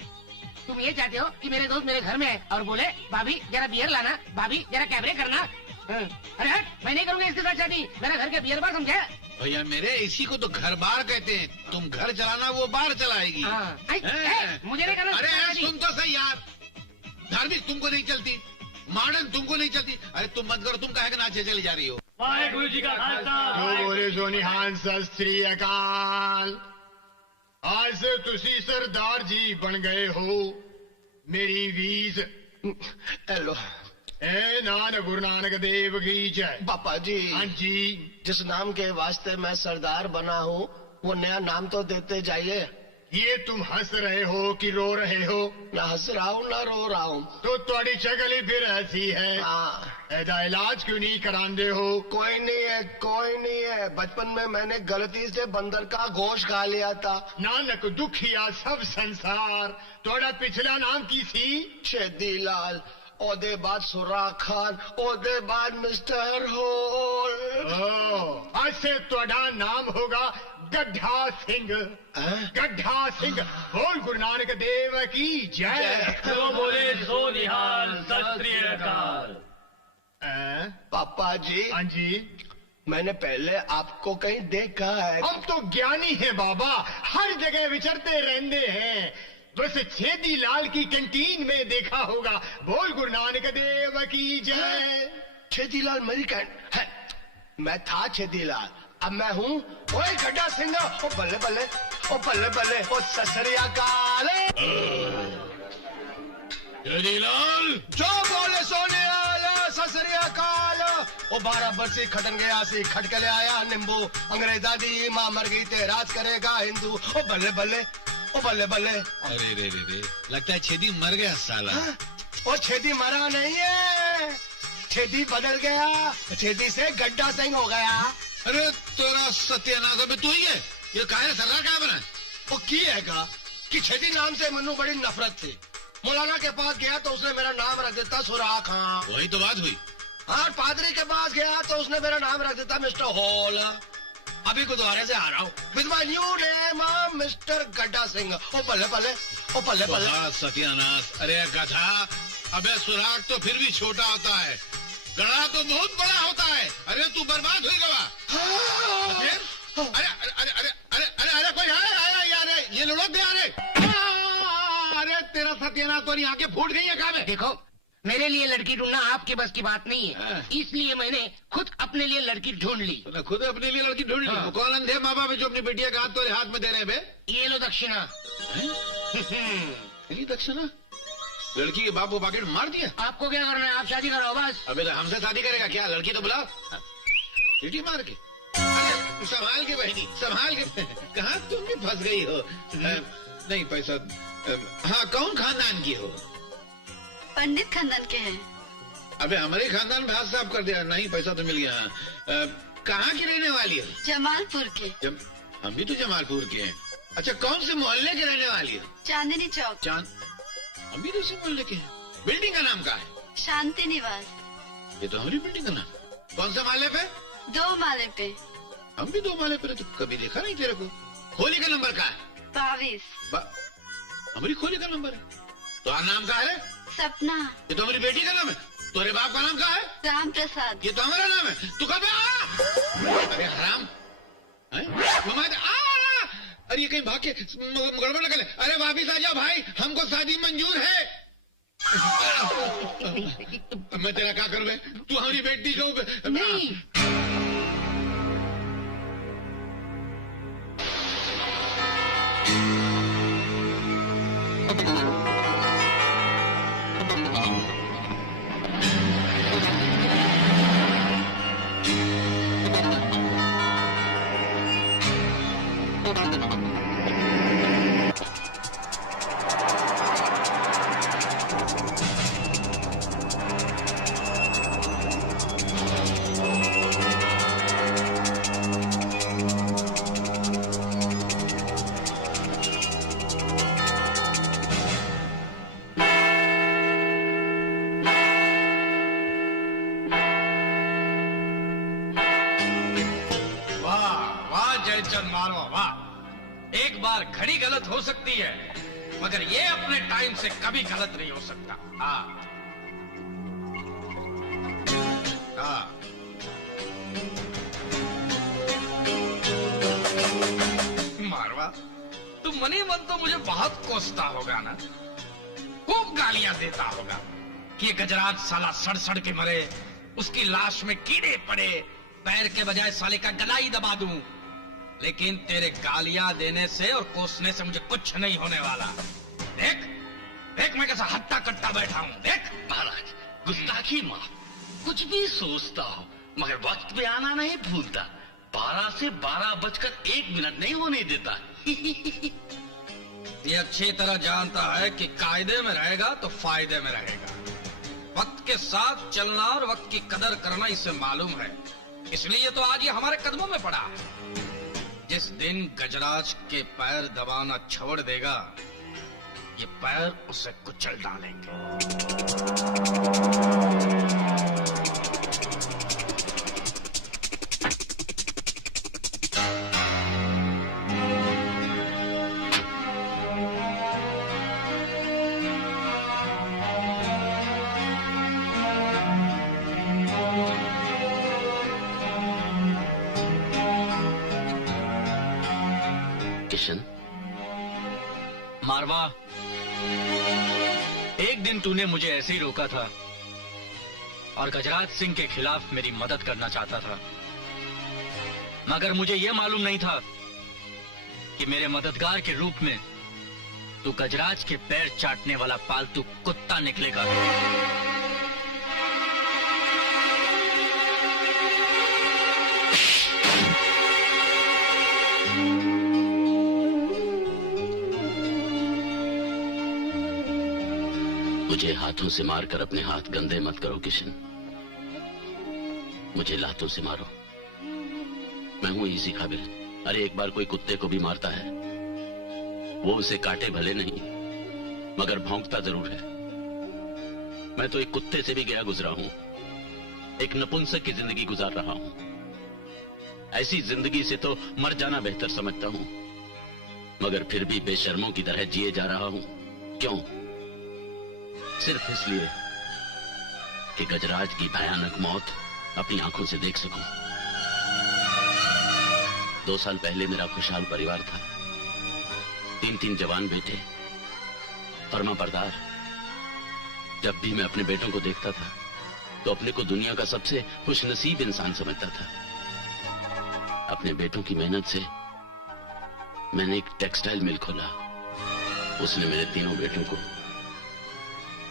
तुम ये चाहते हो कि मेरे दोस्त मेरे घर में है और बोले भाभी जरा बियर लाना, भाभी जरा कैमरे करना। अरे हट, मैं नहीं करूंगा इसके साथ शादी। मेरा घर का बियर बार समझे? भैया मेरे, इसी को तो घर बार कहते हैं। तुम घर चलाना, वो बार चलाएगी। मुझे नहीं करना। अरे सुन तो सही यार, धार्मिक तुमको नहीं चलती, मॉडर्न तुमको नहीं चलती। अरे तुम मत करो, तुम काहे के नाचे चली जा रही हो? वाहेगुरु जी का खालसा। बोले सोनिहान सत श्री अकाल। आज से तुसी सरदार जी बन गए हो मेरी वीज। हेलो नान गुरु नानक देव की जय। पापा जी। हाँ जी। जिस नाम के वास्ते मैं सरदार बना हूँ वो नया नाम तो देते जाइए। ये तुम हंस रहे हो कि रो रहे हो? ना हंस रहा हूँ ना रो रहा हूँ। तो तुम्हारी शक्ल ही फिर ऐसी है। ऐसा इलाज क्यों नहीं करांदे हो? कोई नहीं है, कोई नहीं है। बचपन में मैंने गलती से बंदर का गोश्त खा लिया था। नानक दुखिया सब संसार। थोड़ा पिछला नाम की सी? शेदी लाल। ओदे बाद सुरा खान, ओदे बाद मिस्टर होल। आज से थोड़ा नाम होगा गड्ढा सिंह। गड्ढा सिंह। बोल गुरु नानक देव की जय। तो बोले सो निहाल सत श्री अकाल। पापा जी। हाँ जी। मैंने पहले आपको कहीं देखा है। हम तो ज्ञानी हैं बाबा, हर जगह विचरते रहते हैं। बस छेदी लाल की कैंटीन में देखा होगा। बोल गुरु नानक देव की जय। छेदी लाल मेरी है। मैं था छेदी लाल, अब मैं हूँ ओए गड्ढा सिंह। ओ बल्ले बल्ले, ओ बल्ले बल्ले, ओ सत श्री अकाल। छेदी लाल जो बोले सोने आया, सत श्री अकाल। वो 12 बरसी खटन गया सी खट के ले आया नींबू, अंग्रेजा दी माँ मर गई ते राज करेगा हिंदू। ओ बल्ले बल्ले, ओ बल्ले बल्ले। अरे रे रे रे, लगता है छेदी मर गया साला। वो छेदी मरा नहीं है, छेदी बदल गया, छेदी से गड्ढा सिंह हो गया। अरे तेरा सत्यानाश, अबे तू ही है ये काहे सरदार कहाँ बना? वो की है का कि छेदी नाम से मनु बड़ी नफरत थी। मौलाना के पास गया तो उसने मेरा नाम रख देता सुराग खां। वही तो बात हुई। और पादरी के पास गया तो उसने मेरा नाम रख देता मिस्टर हॉल। अभी गुरुद्वारे से आ रहा हूँ with my new name mister गड्ढा सिंह। ओ बल्ले बल्ले, ओ बल्ले बल्ले। सत्यानाश, अरे गधा, अबे सुराग तो फिर भी छोटा होता है, गड़ा तो बहुत बड़ा होता है। अरे तू बर्बाद हो गया। अरे अरे अरे अरे अरे अरे अरे कोई आया यार, ये लुढ़क गया। अरे तेरा सत्यानाश तो आंखें फूट गई है। कहाँ में? देखो, मेरे लिए लड़की ढूंढना आपके बस की बात नहीं है, इसलिए मैंने खुद अपने लिए लड़की ढूंढ ली। खुद अपने लिए लड़की ढूंढ ली? कौन अंधे माँ बाप है जो अपनी बेटिया का हाथ तो हाथ में दे रहे हैं? ये लो दक्षिणा। दक्षिणा? लड़की के बाप को पॉकेट मार दिया? आपको क्या करना है, आप शादी कराओ बस। अबे तो हमसे शादी करेगा क्या? लड़की तो बुलाओ। सीटी मार के। अरे संभाल के बहनी, संभाल के। कहाँ तुम भी फंस गई हो? नहीं पैसा। हाँ, कौन खानदान की हो? पंडित खानदान के हैं। अबे हमारे खानदान में हाथ साफ कर दिया। नहीं पैसा तो मिल गया। कहाँ की रहने वाली है? जमालपुर के। हम भी तो जमालपुर के हैं। अच्छा, कौन से मोहल्ले के रहने वाली है? चांदनी चौक। हम भी तो उसी मोहल्ले के हैं। बिल्डिंग का नाम क्या है? शांति निवास। ये तो हमारी बिल्डिंग का नाम। कौन सा माले पे? 2 माले पे। हम भी 2 माले पे। तो कभी देखा नहीं तेरे को। खोली का नंबर क्या है? 22। हमारी खोली का नंबर है। तो नाम क्या है? सपना। ये तो हमारी बेटी का नाम है। तुम्हारे बाप का नाम क्या है? राम प्रसाद। ये तो हमारा नाम है। तू कब? अरे हराम, अरे ये कहीं भाग के गड़बड़ न करे। अरे वापिस आ जाओ भाई, हमको शादी मंजूर है। मैं तेरा क्या करूँ? तू हमारी बेटी को नहीं। एक बार घड़ी गलत हो सकती है, मगर ये अपने टाइम से कभी गलत नहीं हो सकता। हाँ हाँ। मारवा, तू मनी मन तो मुझे बहुत कोसता होगा ना, खूब गालियां देता होगा कि ये गजराज साला सड़ सड़ के मरे, उसकी लाश में कीड़े पड़े, पैर के बजाय साले का गला ही दबा दूं। लेकिन तेरे गालियां देने से और कोसने से मुझे कुछ नहीं होने वाला। देख देख मैं कैसा हट्टा कट्टा बैठा हूं। देख महाराज, गुस्ताखी माफ, कुछ भी सोचता हो मगर वक्त पे आना नहीं भूलता। 12 से 12 बजकर 1 मिनट नहीं होने देता। ये अच्छी तरह जानता है कि कायदे में रहेगा तो फायदे में रहेगा। वक्त के साथ चलना और वक्त की कदर करना इसे मालूम है, इसलिए तो आज ये हमारे कदमों में पड़ा है। जिस दिन गजराज के पैर दबाना छोड़ देगा, ये पैर उसे कुचल डालेंगे। मारवा, एक दिन तूने मुझे ऐसे ही रोका था और गजराज सिंह के खिलाफ मेरी मदद करना चाहता था, मगर मुझे यह मालूम नहीं था कि मेरे मददगार के रूप में तू गजराज के पैर चाटने वाला पालतू कुत्ता निकलेगा। मुझे हाथों से मारकर अपने हाथ गंदे मत करो किशन। मुझे लातों से मारो, मैं हूं इसी काबिल। अरे एक बार कोई कुत्ते को भी मारता है, वो उसे काटे भले नहीं मगर भौंकता जरूर है। मैं तो एक कुत्ते से भी गया गुजरा हूं, एक नपुंसक की जिंदगी गुजार रहा हूं। ऐसी जिंदगी से तो मर जाना बेहतर समझता हूं, मगर फिर भी बेशर्मों की तरह जिए जा रहा हूं। क्यों? सिर्फ इसलिए कि गजराज की भयानक मौत अपनी आंखों से देख सकूं। 2 साल पहले मेरा खुशहाल परिवार था, 3 जवान बेटे, फर्मा बरदार। जब भी मैं अपने बेटों को देखता था तो अपने को दुनिया का सबसे खुशनसीब इंसान समझता था। अपने बेटों की मेहनत से मैंने एक टेक्सटाइल मिल खोला। उसने मेरे तीनों बेटों को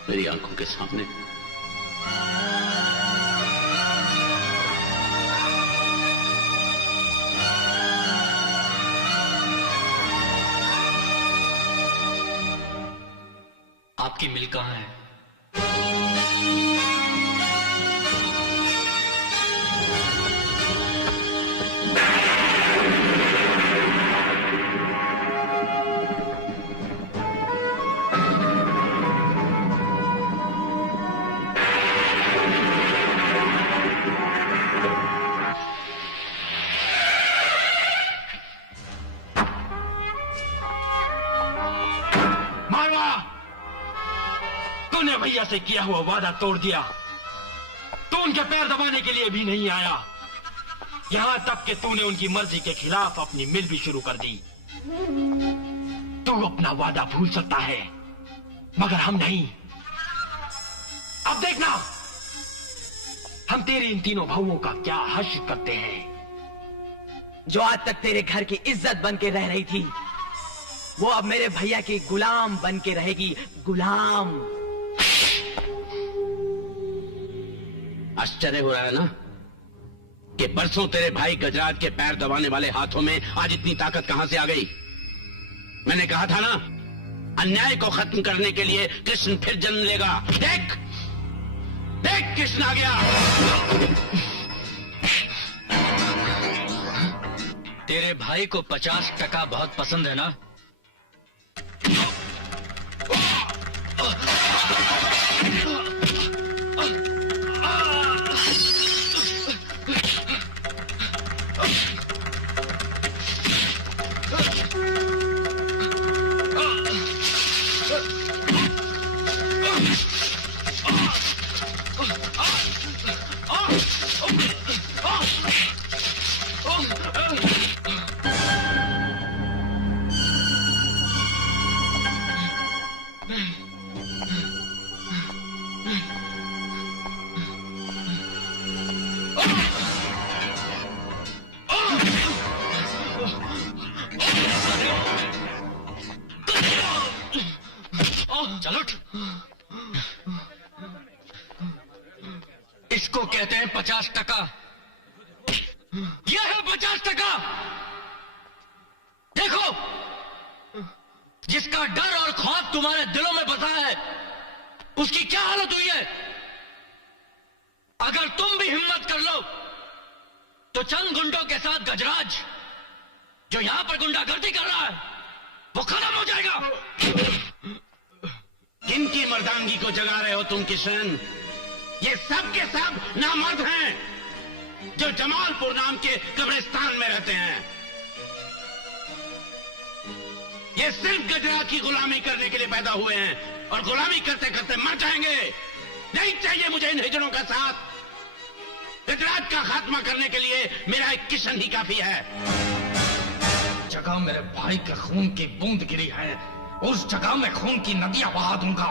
मेरी आंखों के सामने आपकी मिल कहाँ है? तूने भैया से किया हुआ वादा तोड़ दिया। तू उनके पैर दबाने के लिए भी नहीं आया, यहां तक कि तूने उनकी मर्जी के खिलाफ अपनी मिल भी शुरू कर दी। तू अपना वादा भूल सकता है मगर हम नहीं। अब देखना हम तेरी इन तीनों भाइयों का क्या हश्र करते हैं। जो आज तक तेरे घर की इज्जत बन के रह रही थी, वो अब मेरे भैया की गुलाम बन के रहेगी। गुलाम। आश्चर्य हो रहा है ना कि बरसों तेरे भाई गजराज के पैर दबाने वाले हाथों में आज इतनी ताकत कहां से आ गई। मैंने कहा था ना, अन्याय को खत्म करने के लिए कृष्ण फिर जन्म लेगा। देख देख कृष्ण आ गया। तेरे भाई को 50% बहुत पसंद है ना? चलो इसको कहते हैं 50%। यह है 50%। देखो, जिसका डर और खौफ तुम्हारे दिलों में बसा है, उसकी क्या हालत हुई है। अगर तुम भी हिम्मत कर लो तो चंद गुंडों के साथ गजराज, जो यहां पर गुंडागर्दी कर रहा है, वो खत्म हो जाएगा। किनकी मर्दानगी को जगा रहे हो तुम किशन? ये सब के सब नामर्द हैं जो जमालपुर नाम के कब्रिस्तान में रहते हैं। ये सिर्फ गजराज की गुलामी करने के लिए पैदा हुए हैं और गुलामी करते करते मर जाएंगे। नहीं चाहिए मुझे इन हिजड़ों का साथ। गजराज का खात्मा करने के लिए मेरा एक किशन ही काफी है। जगह मेरे भाई के खून की बूंद गिरी है, उस जगह में खून की नदियां बहा दूंगा।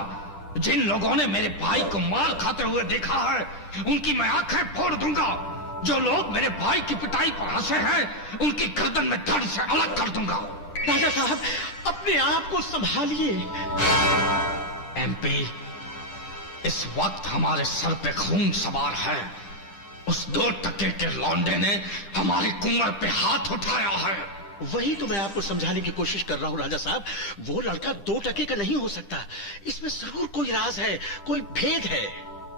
जिन लोगों ने मेरे भाई को मार खाते हुए देखा है, उनकी मैं आंखें फोड़ दूंगा। जो लोग मेरे भाई की पिटाई पर हंसे हैं, उनकी गर्दन में धड़ से अलग कर दूंगा। राजा साहब, अपने आप को संभालिए। एमपी, इस वक्त हमारे सर पे खून सवार है। उस 2 टके के लौंडे ने हमारी कुंवर पे हाथ उठाया है। वही तो मैं आपको समझाने की कोशिश कर रहा हूँ राजा साहब। वो लड़का 2 टके का नहीं हो सकता। इसमें जरूर कोई राज है, कोई भेद है।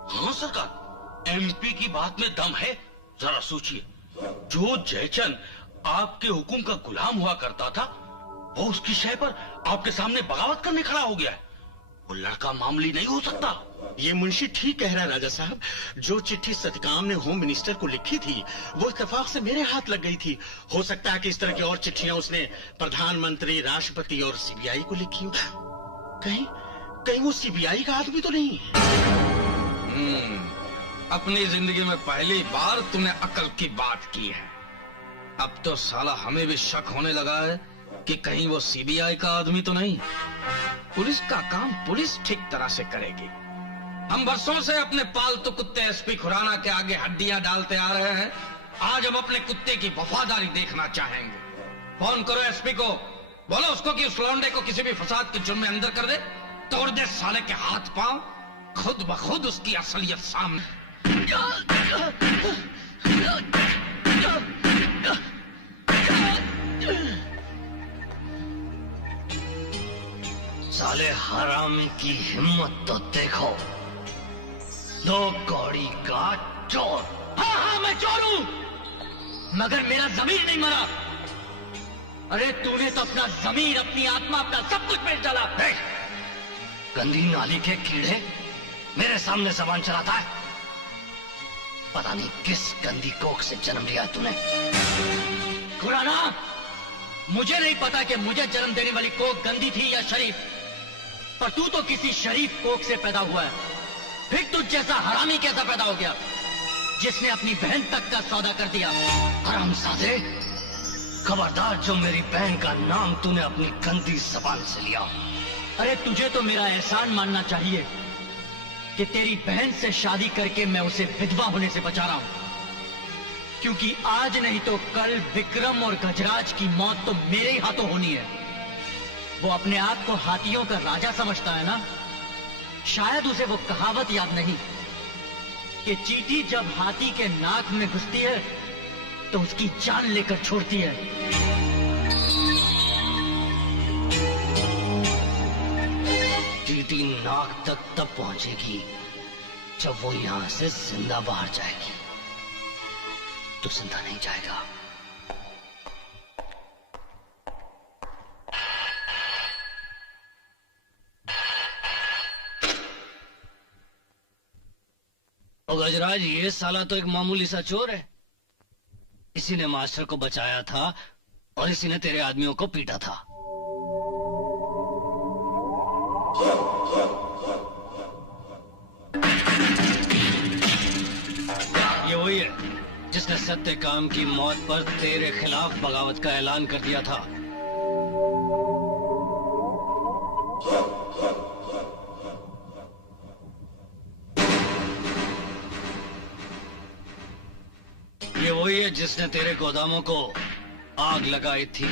हाँ सरकार, एमपी की बात में दम है। जरा सोचिए, जो जयचंद आपके हुकुम का गुलाम हुआ करता था, वो उसकी शय पर आपके सामने बगावत करने खड़ा हो गया है। वो लड़का मामूली नहीं हो सकता। ये मुंशी ठीक कह रहा है राजा साहब। जो चिट्ठी सतकाम ने होम मिनिस्टर को लिखी थी, वो इत्तेफाक से मेरे हाथ लग गई थी। हो सकता है कि इस तरह की और चिट्ठियां उसने प्रधानमंत्री, राष्ट्रपति और सीबीआई को लिखी हो। कहीं वो सीबीआई का आदमी तो नहीं? अपनी जिंदगी में पहली बार तूने अकल की बात की है। अब तो साला हमें भी शक होने लगा है कि कहीं वो सीबीआई का आदमी तो नहीं। पुलिस का काम पुलिस ठीक तरह से करेगी। हम बरसों से अपने पालतू कुत्ते एसपी खुराना के आगे हड्डियां डालते आ रहे हैं। आज हम अपने कुत्ते की वफादारी देखना चाहेंगे। फोन करो एसपी को, बोलो उसको कि उस लौंडे को किसी भी फसाद के जुर्म में अंदर कर दे, तोड़ दे साले के हाथ पांव, खुद ब खुद उसकी असलियत सामने। साले हरामी की हिम्मत तो देखो। 2 कौड़ी का चोर। हाँ मैं चोर हूं, मगर मेरा जमीर नहीं मरा। अरे तूने तो अपना जमीर, अपनी आत्मा, अपना सब कुछ बेच डाला। गंदी नाली के कीड़े मेरे सामने जबान चलाता है। पता नहीं किस गंदी कोख से जन्म लिया तूने। खुराना, मुझे नहीं पता कि मुझे जन्म देने वाली कोख गंदी थी या शरीफ, पर तू तो किसी शरीफ कोख से पैदा हुआ है। फिर तुझ जैसा हरामी कैसा पैदा हो गया, जिसने अपनी बहन तक का सौदा कर दिया? हरामजादे, खबरदार जो मेरी बहन का नाम तूने अपनी गंदी जबान से लिया। अरे तुझे तो मेरा एहसान मानना चाहिए कि तेरी बहन से शादी करके मैं उसे विधवा होने से बचा रहा हूं, क्योंकि आज नहीं तो कल विक्रम और गजराज की मौत तो मेरे ही हाथों होनी है। वो अपने आप को हाथियों का राजा समझता है ना? शायद उसे वो कहावत याद नहीं कि चींटी जब हाथी के नाक में घुसती है तो उसकी जान लेकर छोड़ती है। चींटी नाक तक तब पहुंचेगी जब वो यहां से जिंदा बाहर जाएगी। तो जिंदा नहीं जाएगा। ओ गजराज, ये साला तो एक मामूली सा चोर है। इसी ने मास्टर को बचाया था और इसी ने तेरे आदमियों को पीटा था। ये वही है जिसने सत्यकाम की मौत पर तेरे खिलाफ बगावत का ऐलान कर दिया था। ये वही है जिसने तेरे गोदामों को आग लगाई थी।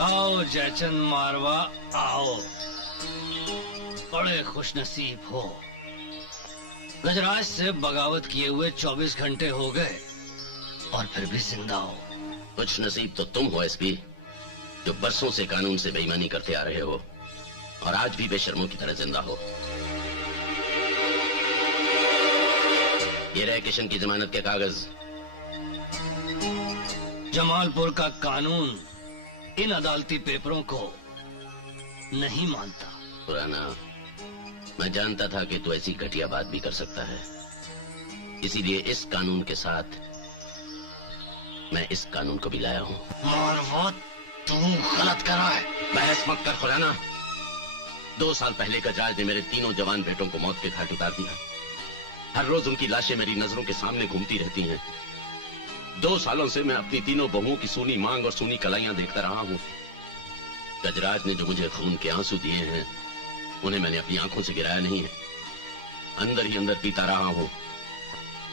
आओ जयचंद मारवा, आओ। बड़े खुशनसीब हो। गजराज से बगावत किए हुए 24 घंटे हो गए और फिर भी जिंदा हो। कुछ नसीब तो तुम हो एसपी, जो बरसों से कानून से बेईमानी करते आ रहे हो और आज भी बेशर्मों की तरह जिंदा हो। ये रहे किशन की जमानत के कागज। जमालपुर का कानून इन अदालती पेपरों को नहीं मानता। पुराना, मैं जानता था कि तू ऐसी घटिया बात भी कर सकता है, इसीलिए इस कानून के साथ मैं इस कानून को भी लाया हूँ। और वो तू गलत कर रहा है। बहस मत कर खुराना। 2 साल पहले गजराज ने मेरे 3 जवान बेटों को मौत के घाट उतार दिया। हर रोज उनकी लाशें मेरी नजरों के सामने घूमती रहती हैं। 2 सालों से मैं अपनी 3 बहुओं की सूनी मांग और सूनी कलाइयां देखता रहा हूँ। गजराज ने जो मुझे खून के आंसू दिए हैं, उन्हें मैंने अपनी आंखों से गिराया नहीं है, अंदर ही अंदर पीता रहा हूं,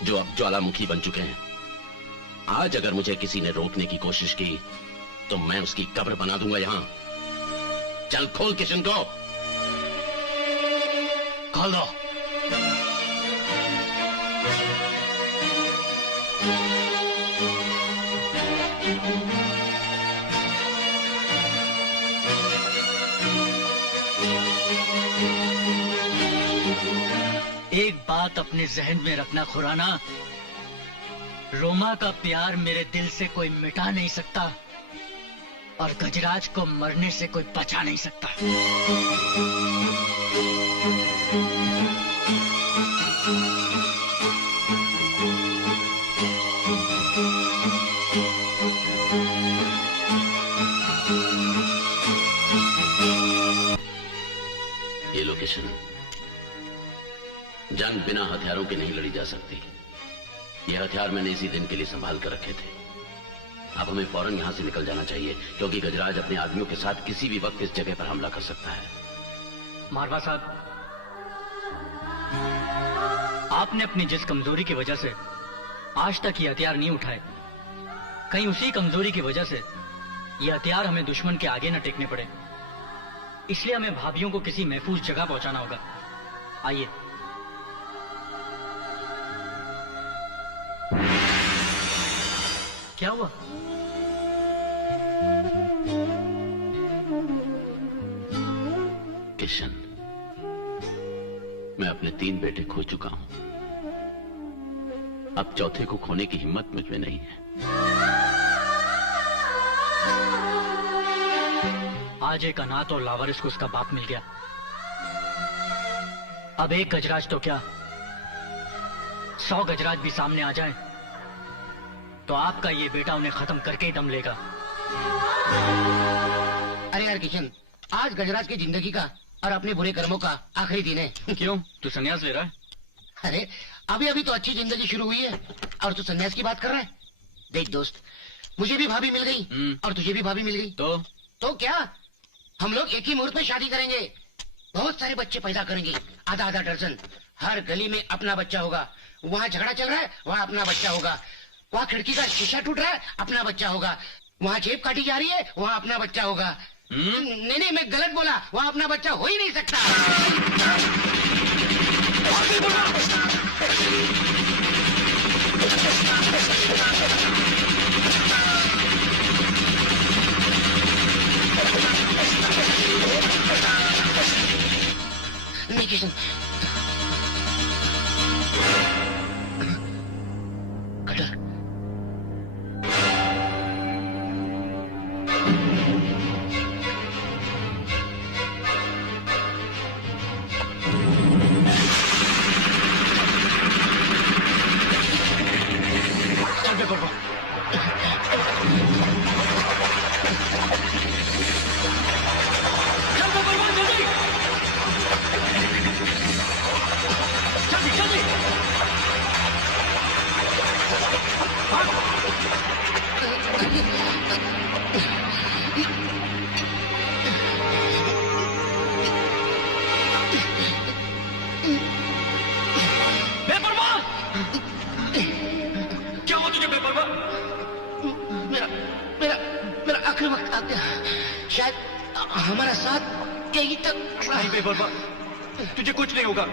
जो अब ज्वालामुखी बन चुके हैं। आज अगर मुझे किसी ने रोकने की कोशिश की तो मैं उसकी कब्र बना दूंगा यहां। चल खोल किशन को। खोल दो। एक बात अपने जहन में रखना खुराना, रोमा का प्यार मेरे दिल से कोई मिटा नहीं सकता और गजराज को मरने से कोई बचा नहीं सकता। ये लोकेशन, जंग बिना हथियारों के नहीं लड़ी जा सकती। ये हथियार मैंने इसी दिन के लिए संभाल कर रखे थे। अब हमें फौरन यहां से निकल जाना चाहिए क्योंकि गजराज अपने आदमियों के साथ किसी भी वक्त इस जगह पर हमला कर सकता है। मारवा साहब, आपने अपनी जिस कमजोरी की वजह से आज तक ये हथियार नहीं उठाए, कहीं उसी कमजोरी की वजह से ये हथियार हमें दुश्मन के आगे न टेकने पड़े। इसलिए हमें भाभियों को किसी महफूज जगह पहुंचाना होगा। आइए। क्या हुआ? किशन, मैं अपने 3 बेटे खो चुका हूं। अब चौथे को खोने की हिम्मत मुझ में नहीं है। आज एक अनाथ और लावारिस को उसका बाप मिल गया। अब एक गजराज तो क्या, 100 गजराज भी सामने आ जाएं, तो आपका ये बेटा उन्हें खत्म करके ही दम लेगा। अरे यार किशन, आज गजराज की जिंदगी का और अपने बुरे कर्मों का आखिरी दिन है। क्यों, तू संन्यास ले रहा है? अरे अभी अभी तो अच्छी जिंदगी शुरू हुई है और तू संन्यास की बात कर रहा है। देख दोस्त, मुझे भी भाभी मिल गई और तुझे भी भाभी मिल गई, तो क्या हम लोग एक ही मुहूर्त में शादी करेंगे, बहुत सारे बच्चे पैदा करेंगे, आधा आधा दर्जन। हर गली में अपना बच्चा होगा। वहाँ झगड़ा चल रहा है, वहाँ अपना बच्चा होगा। वहाँ खिड़की का शीशा टूट रहा है, अपना बच्चा होगा। वहाँ जेब काटी जा रही है, वहाँ अपना बच्चा होगा। नहीं, मैं गलत बोला, वहाँ अपना बच्चा हो ही नहीं सकता। नहीं किशन, कटर, हमारा साथ यही तक। नहीं बेपरवाह, तुझे कुछ नहीं होगा।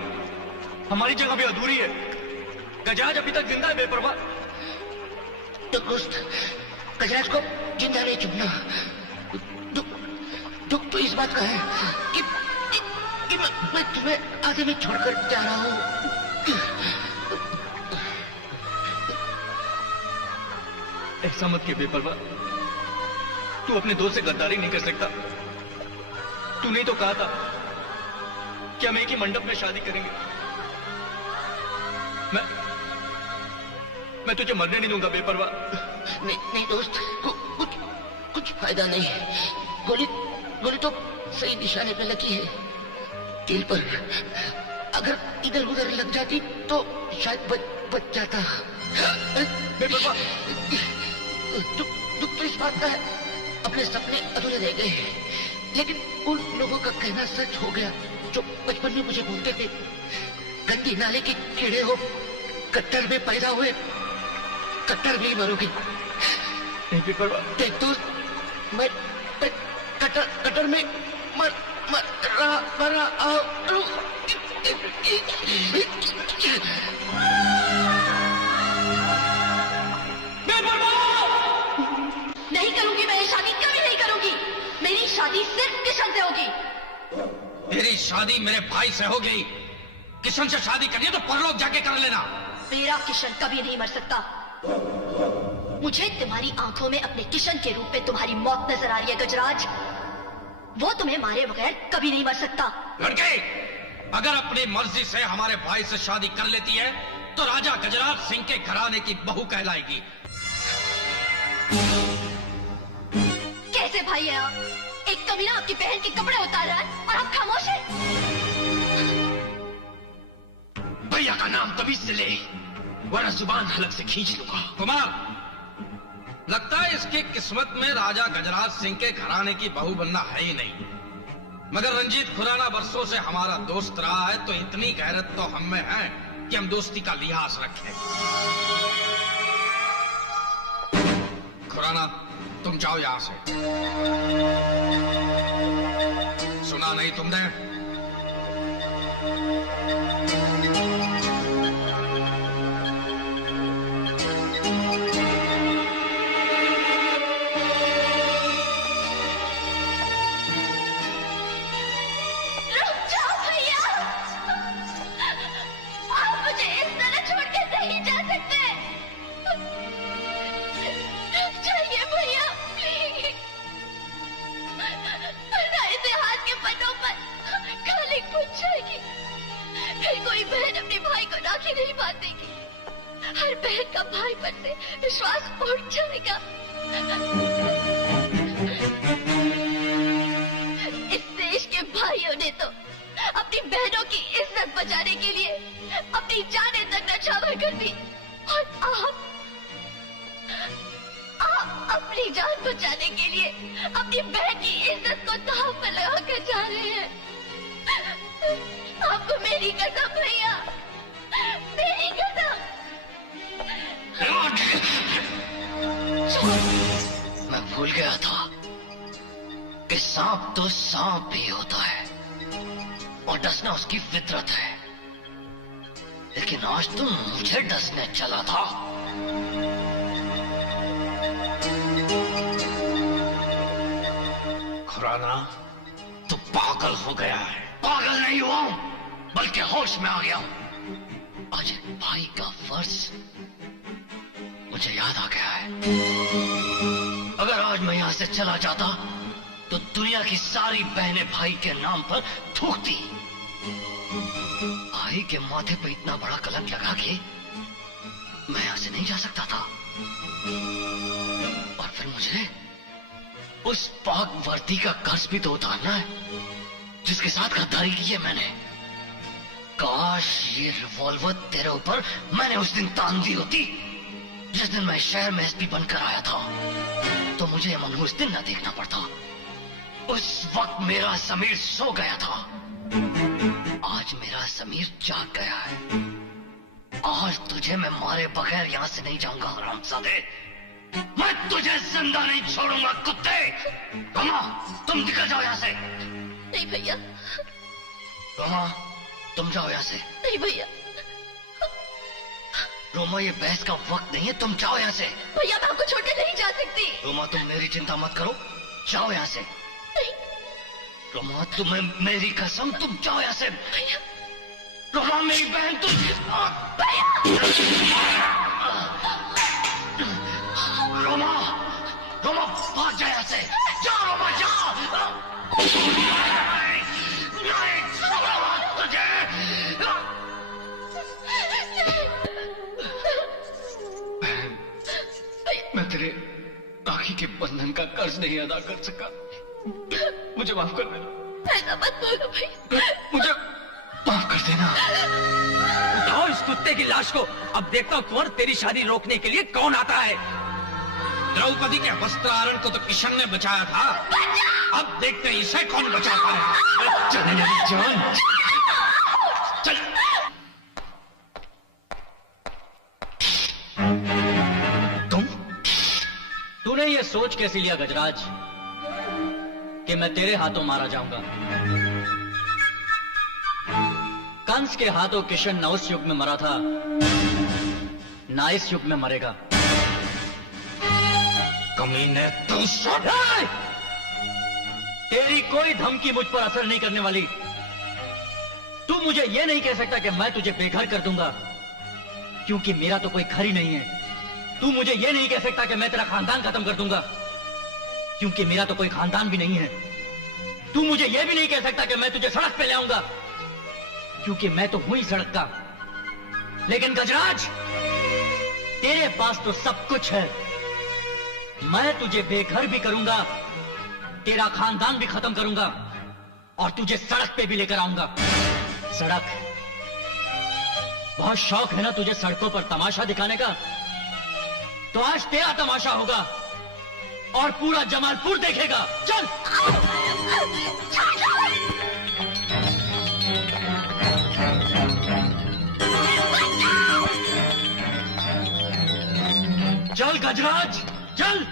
हमारी जगह भी अधूरी है। गजराज अभी तक जिंदा है बेपरवाह। तो दोस्त, गजराज को जिंदा नहीं छोड़ना। दुख तो इस बात का है कि मैं तुम्हें आधे में छोड़कर जा रहा हूँ। ऐसा मत के बेपरवाह, तू अपने दोस्त से गद्दारी नहीं कर सकता। तूने तो कहा था कि हम एक ही मंडप में शादी करेंगे। मैं तुझे मरने नहीं दूंगा बेपरवाह। नहीं दोस्त, कुछ फायदा नहीं। गोली तो सही निशाने पे लगी है, दिल पर। अगर इधर उधर लग जाती तो शायद बच जाता। बेपरवाह, दुख तो इस बात का है, अपने सपने अधूरे रह गए। लेकिन उन लोगों का कहना सच हो गया जो बचपन में मुझे बोलते थे, गंदी नाले के कीड़े हो, कत्ल में पैदा हुए, कट्टर भी मरोगे। नहीं फिक्र देख दोस्त, मैं कट्टर में मर रहा हूँ। नहीं करूंगी मैं ये शादी, कभी नहीं करूंगी। मेरी शादी सिर्फ किशन से होगी। मेरी शादी मेरे भाई से होगी। किशन से शादी करनी है तो परलोक जाके कर लेना। मेरा किशन कभी नहीं मर सकता। मुझे तुम्हारी आंखों में अपने किशन के रूप में तुम्हारी मौत नजर आ रही है गजराज। वो तुम्हें मारे बगैर कभी नहीं मर सकता। लड़के, अगर अपनी मर्जी से हमारे भाई से शादी कर लेती है तो राजा गजराज सिंह के घराने की बहू कहलाएगी। कैसे भाई है आप? एक कमीना आपकी बहन के कपड़े उतार रहा है और आप खामोश हैं। भैया का नाम तभी से ले, वरना जुबान हलक से खींच लूंगा। कुमार, लगता है इसकी किस्मत में राजा गजराज सिंह के घराने की बहू बनना है ही नहीं। मगर रंजीत खुराना बरसों से हमारा दोस्त रहा है तो इतनी गैरत तो हम में है कि हम दोस्ती का लिहाज रखें। खुराना, तुम जाओ यहां से। सुना नहीं तुमने? कोई बहन अपने भाई को राखी नहीं बांधेगी। हर बहन का भाई पर से विश्वास उठ जाएगा। इस देश के भाइयों ने तो अपनी बहनों की इज्जत बचाने के लिए अपनी जानें तक न्यौछावर कर दी, और आप अपनी जान बचाने के लिए अपनी बहन की इज्जत को दांव पर लगाकर जा रहे हैं। आपको मेरी कसम भैया, मेरी कसम। मैं भूल गया था कि सांप तो सांप ही होता है और डसना उसकी फितरत है, लेकिन आज तुम मुझे डसने चला था। खुराना, तू पागल हो गया है। पागल नहीं हुआ हूं, बल्कि होश में आ गया हूं। आज एक भाई का फर्ज मुझे याद आ गया है। अगर आज मैं यहां से चला जाता तो दुनिया की सारी बहनें भाई के नाम पर थूकती। भाई के माथे पर इतना बड़ा कलंक लगा के मैं यहां से नहीं जा सकता था, और फिर मुझे उस पाक वर्दी का कर्ज भी तो उतारना है जिसके साथ गद्दारी की है मैंने। काश ये रिवॉल्वर तेरे ऊपर मैंने उस दिन तान दी होती जिस दिन मैं शहर में एसपी बनकर आया था, तो मुझे मनहूस दिन न देखना पड़ता। उस वक्त मेरा समीर सो गया था, आज मेरा समीर जाग गया है। आज तुझे मैं मारे बगैर यहां से नहीं जाऊंगा हरामजादे। मैं तुझे जिंदा नहीं छोड़ूंगा कुत्ते। रोमा, तुम निकल जाओ यहां से। नहीं भैया। रोमा, तुम जाओ यहां से। नहीं भैया। रोमा, ये बहस का वक्त नहीं है, तुम जाओ यहाँ से। भैया मैं आपको छोड़ के नहीं जा सकती। रोमा, तुम मेरी चिंता मत करो, जाओ यहाँ से। रोमा, तुम्हें मेरी कसम, तुम जाओ यहाँ से। भैया। रोमा, मेरी बहन, तुम रोमा, रोमा भाग जा यहाँ से। जाओ रोमा, जाओ। नहीं छोड़ूंगा तुझे। मैं तेरे राखी के बंधन का कर्ज नहीं अदा कर सका, मुझे माफ कर देना। ऐसा मत बोलो भाई, मुझे माफ कर देना। उठाओ इस कुत्ते की लाश को। अब देखता हूँ कुंवर तेरी शादी रोकने के लिए कौन आता है। द्रौपदी के वस्त्रारण को तो किशन ने बचाया था, अब देखते हैं इसे कौन बचाता है। चल मेरी जान, चल। सोच कैसे लिया गजराज कि मैं तेरे हाथों मारा जाऊंगा? कंस के हाथों किशन न उस युग में मरा था, ना इस युग में मरेगा। कमीने तू तेरी कोई धमकी मुझ पर असर नहीं करने वाली। तू मुझे यह नहीं कह सकता कि मैं तुझे बेघर कर दूंगा, क्योंकि मेरा तो कोई घर ही नहीं है। तू मुझे यह नहीं कह सकता कि मैं तेरा खानदान खत्म कर दूंगा, क्योंकि मेरा तो कोई खानदान भी नहीं है। तू मुझे यह भी नहीं कह सकता कि मैं तुझे सड़क पे ले आऊंगा, क्योंकि मैं तो हूं ही सड़क का। लेकिन गजराज, तेरे पास तो सब कुछ है। मैं तुझे बेघर भी करूंगा, तेरा खानदान भी खत्म करूंगा, और तुझे सड़क पे भी लेकर आऊंगा। सड़क, बहुत शौक है ना तुझे सड़कों पर तमाशा दिखाने का? तो आज तेरा तमाशा होगा और पूरा जमालपुर देखेगा। चल चल गजराज, चल।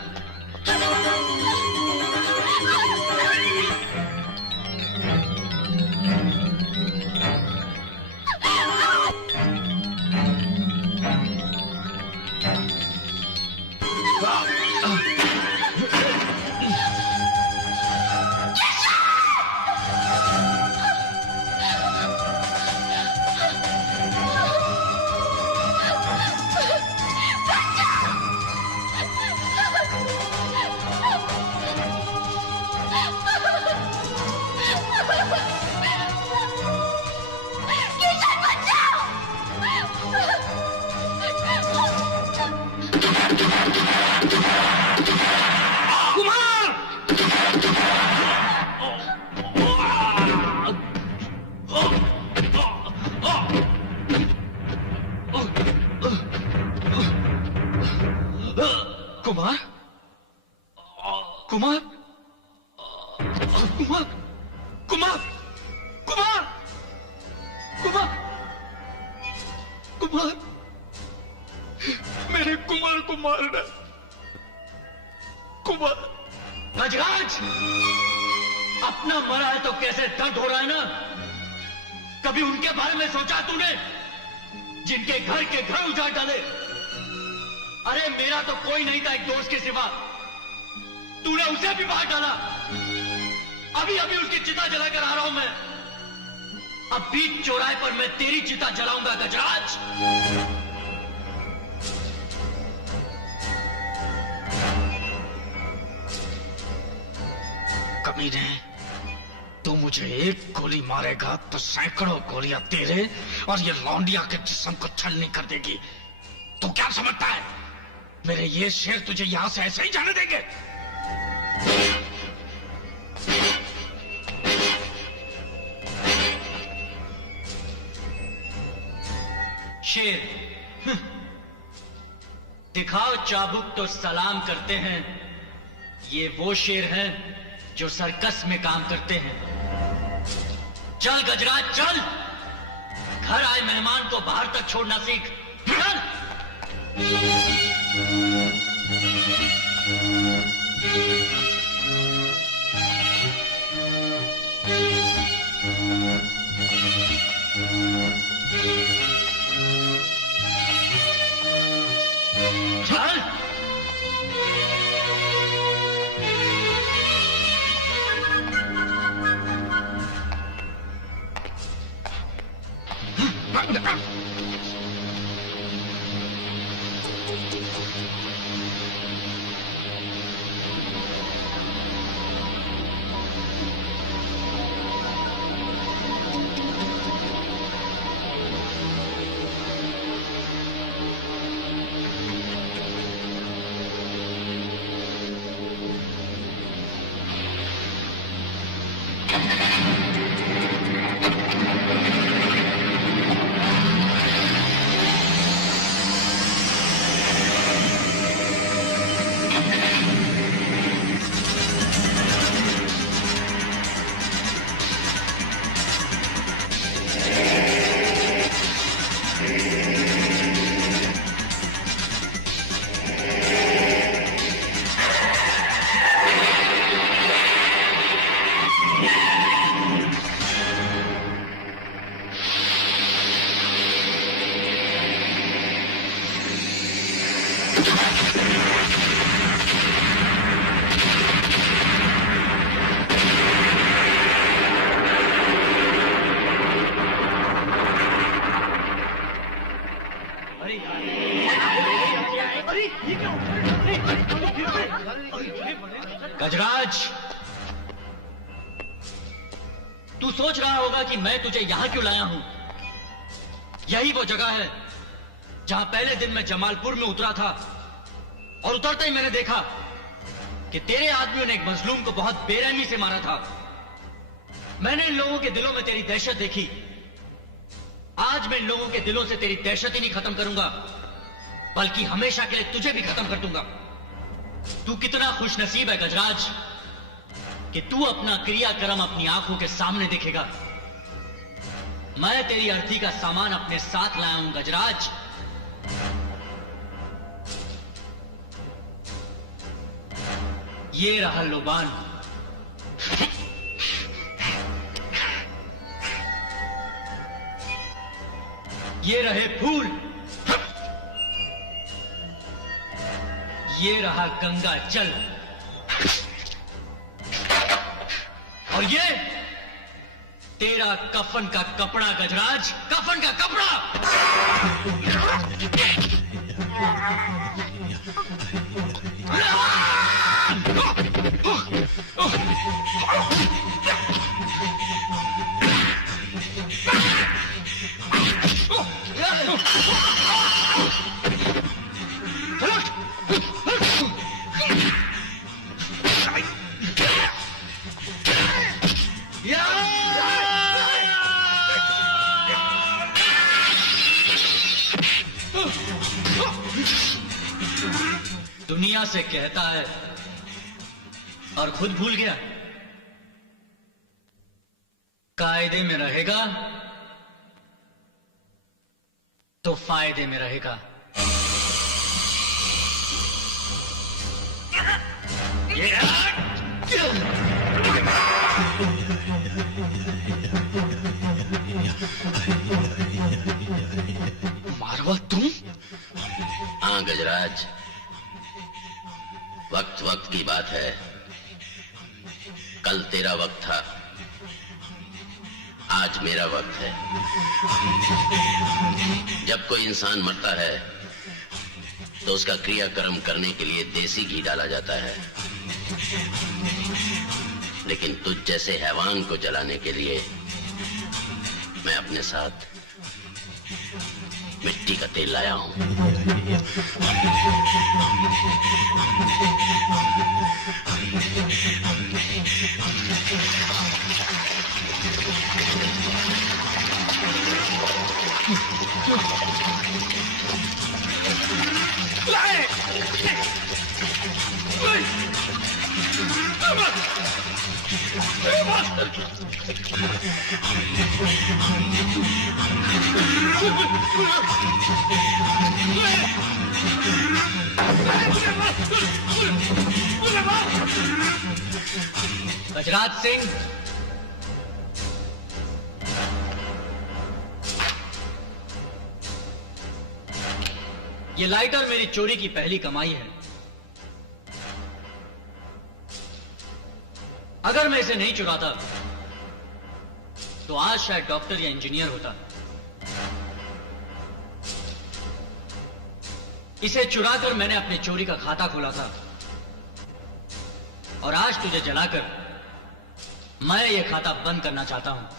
तो सैकड़ों गोलियां तेरे और ये लौंडिया के जिस्म को छलनी कर देगी। तो क्या समझता है मेरे ये शेर तुझे यहां से ऐसे ही जाने देंगे? शेर, दिखाओ चाबुक तो सलाम करते हैं। ये वो शेर हैं जो सर्कस में काम करते हैं। चल गजराज, चल। घर आए मेहमान को बाहर तक छोड़ना सीख। चल। चल। गजराज, तू सोच रहा होगा कि मैं तुझे यहां क्यों लाया हूं। यही वो जगह है जहां पहले दिन मैं जमालपुर में उतरा था और उतरते ही मैंने देखा कि तेरे आदमियों ने एक मजलूम को बहुत बेरहमी से मारा था। मैंने इन लोगों के दिलों में तेरी दहशत देखी। आज मैं इन लोगों के दिलों से तेरी दहशत ही नहीं खत्म करूंगा, बल्कि हमेशा के लिए तुझे भी खत्म कर दूंगा। तू कितना खुशनसीब है गजराज कि तू अपना क्रियाक्रम अपनी आंखों के सामने देखेगा। मैं तेरी अर्थी का सामान अपने साथ लाया हूं गजराज। ये रहा लोबान। ये रहे फूल। ये रहा गंगा जल। और ये तेरा कफन का कपड़ा गजराज, कफन का कपड़ा। दुनिया से कहता है और खुद भूल गया। कायदे में रहेगा तो फायदे में रहेगा। मारवा तुम? हाँ गजराज, वक्त वक्त की बात है। कल तेरा वक्त था, आज मेरा वक्त है। जब कोई इंसान मरता है तो उसका क्रियाक्रम करने के लिए देसी घी डाला जाता है, लेकिन तुझ जैसे हैवान को जलाने के लिए मैं अपने साथ मिट्टी का तेल लाया हूं। गजराज सिंह, ये लाइटर मेरी चोरी की पहली कमाई है। अगर मैं इसे नहीं चुराता तो आज शायद डॉक्टर या इंजीनियर होता। इसे चुराकर मैंने अपनी चोरी का खाता खोला था और आज तुझे जलाकर मैं ये खाता बंद करना चाहता हूं।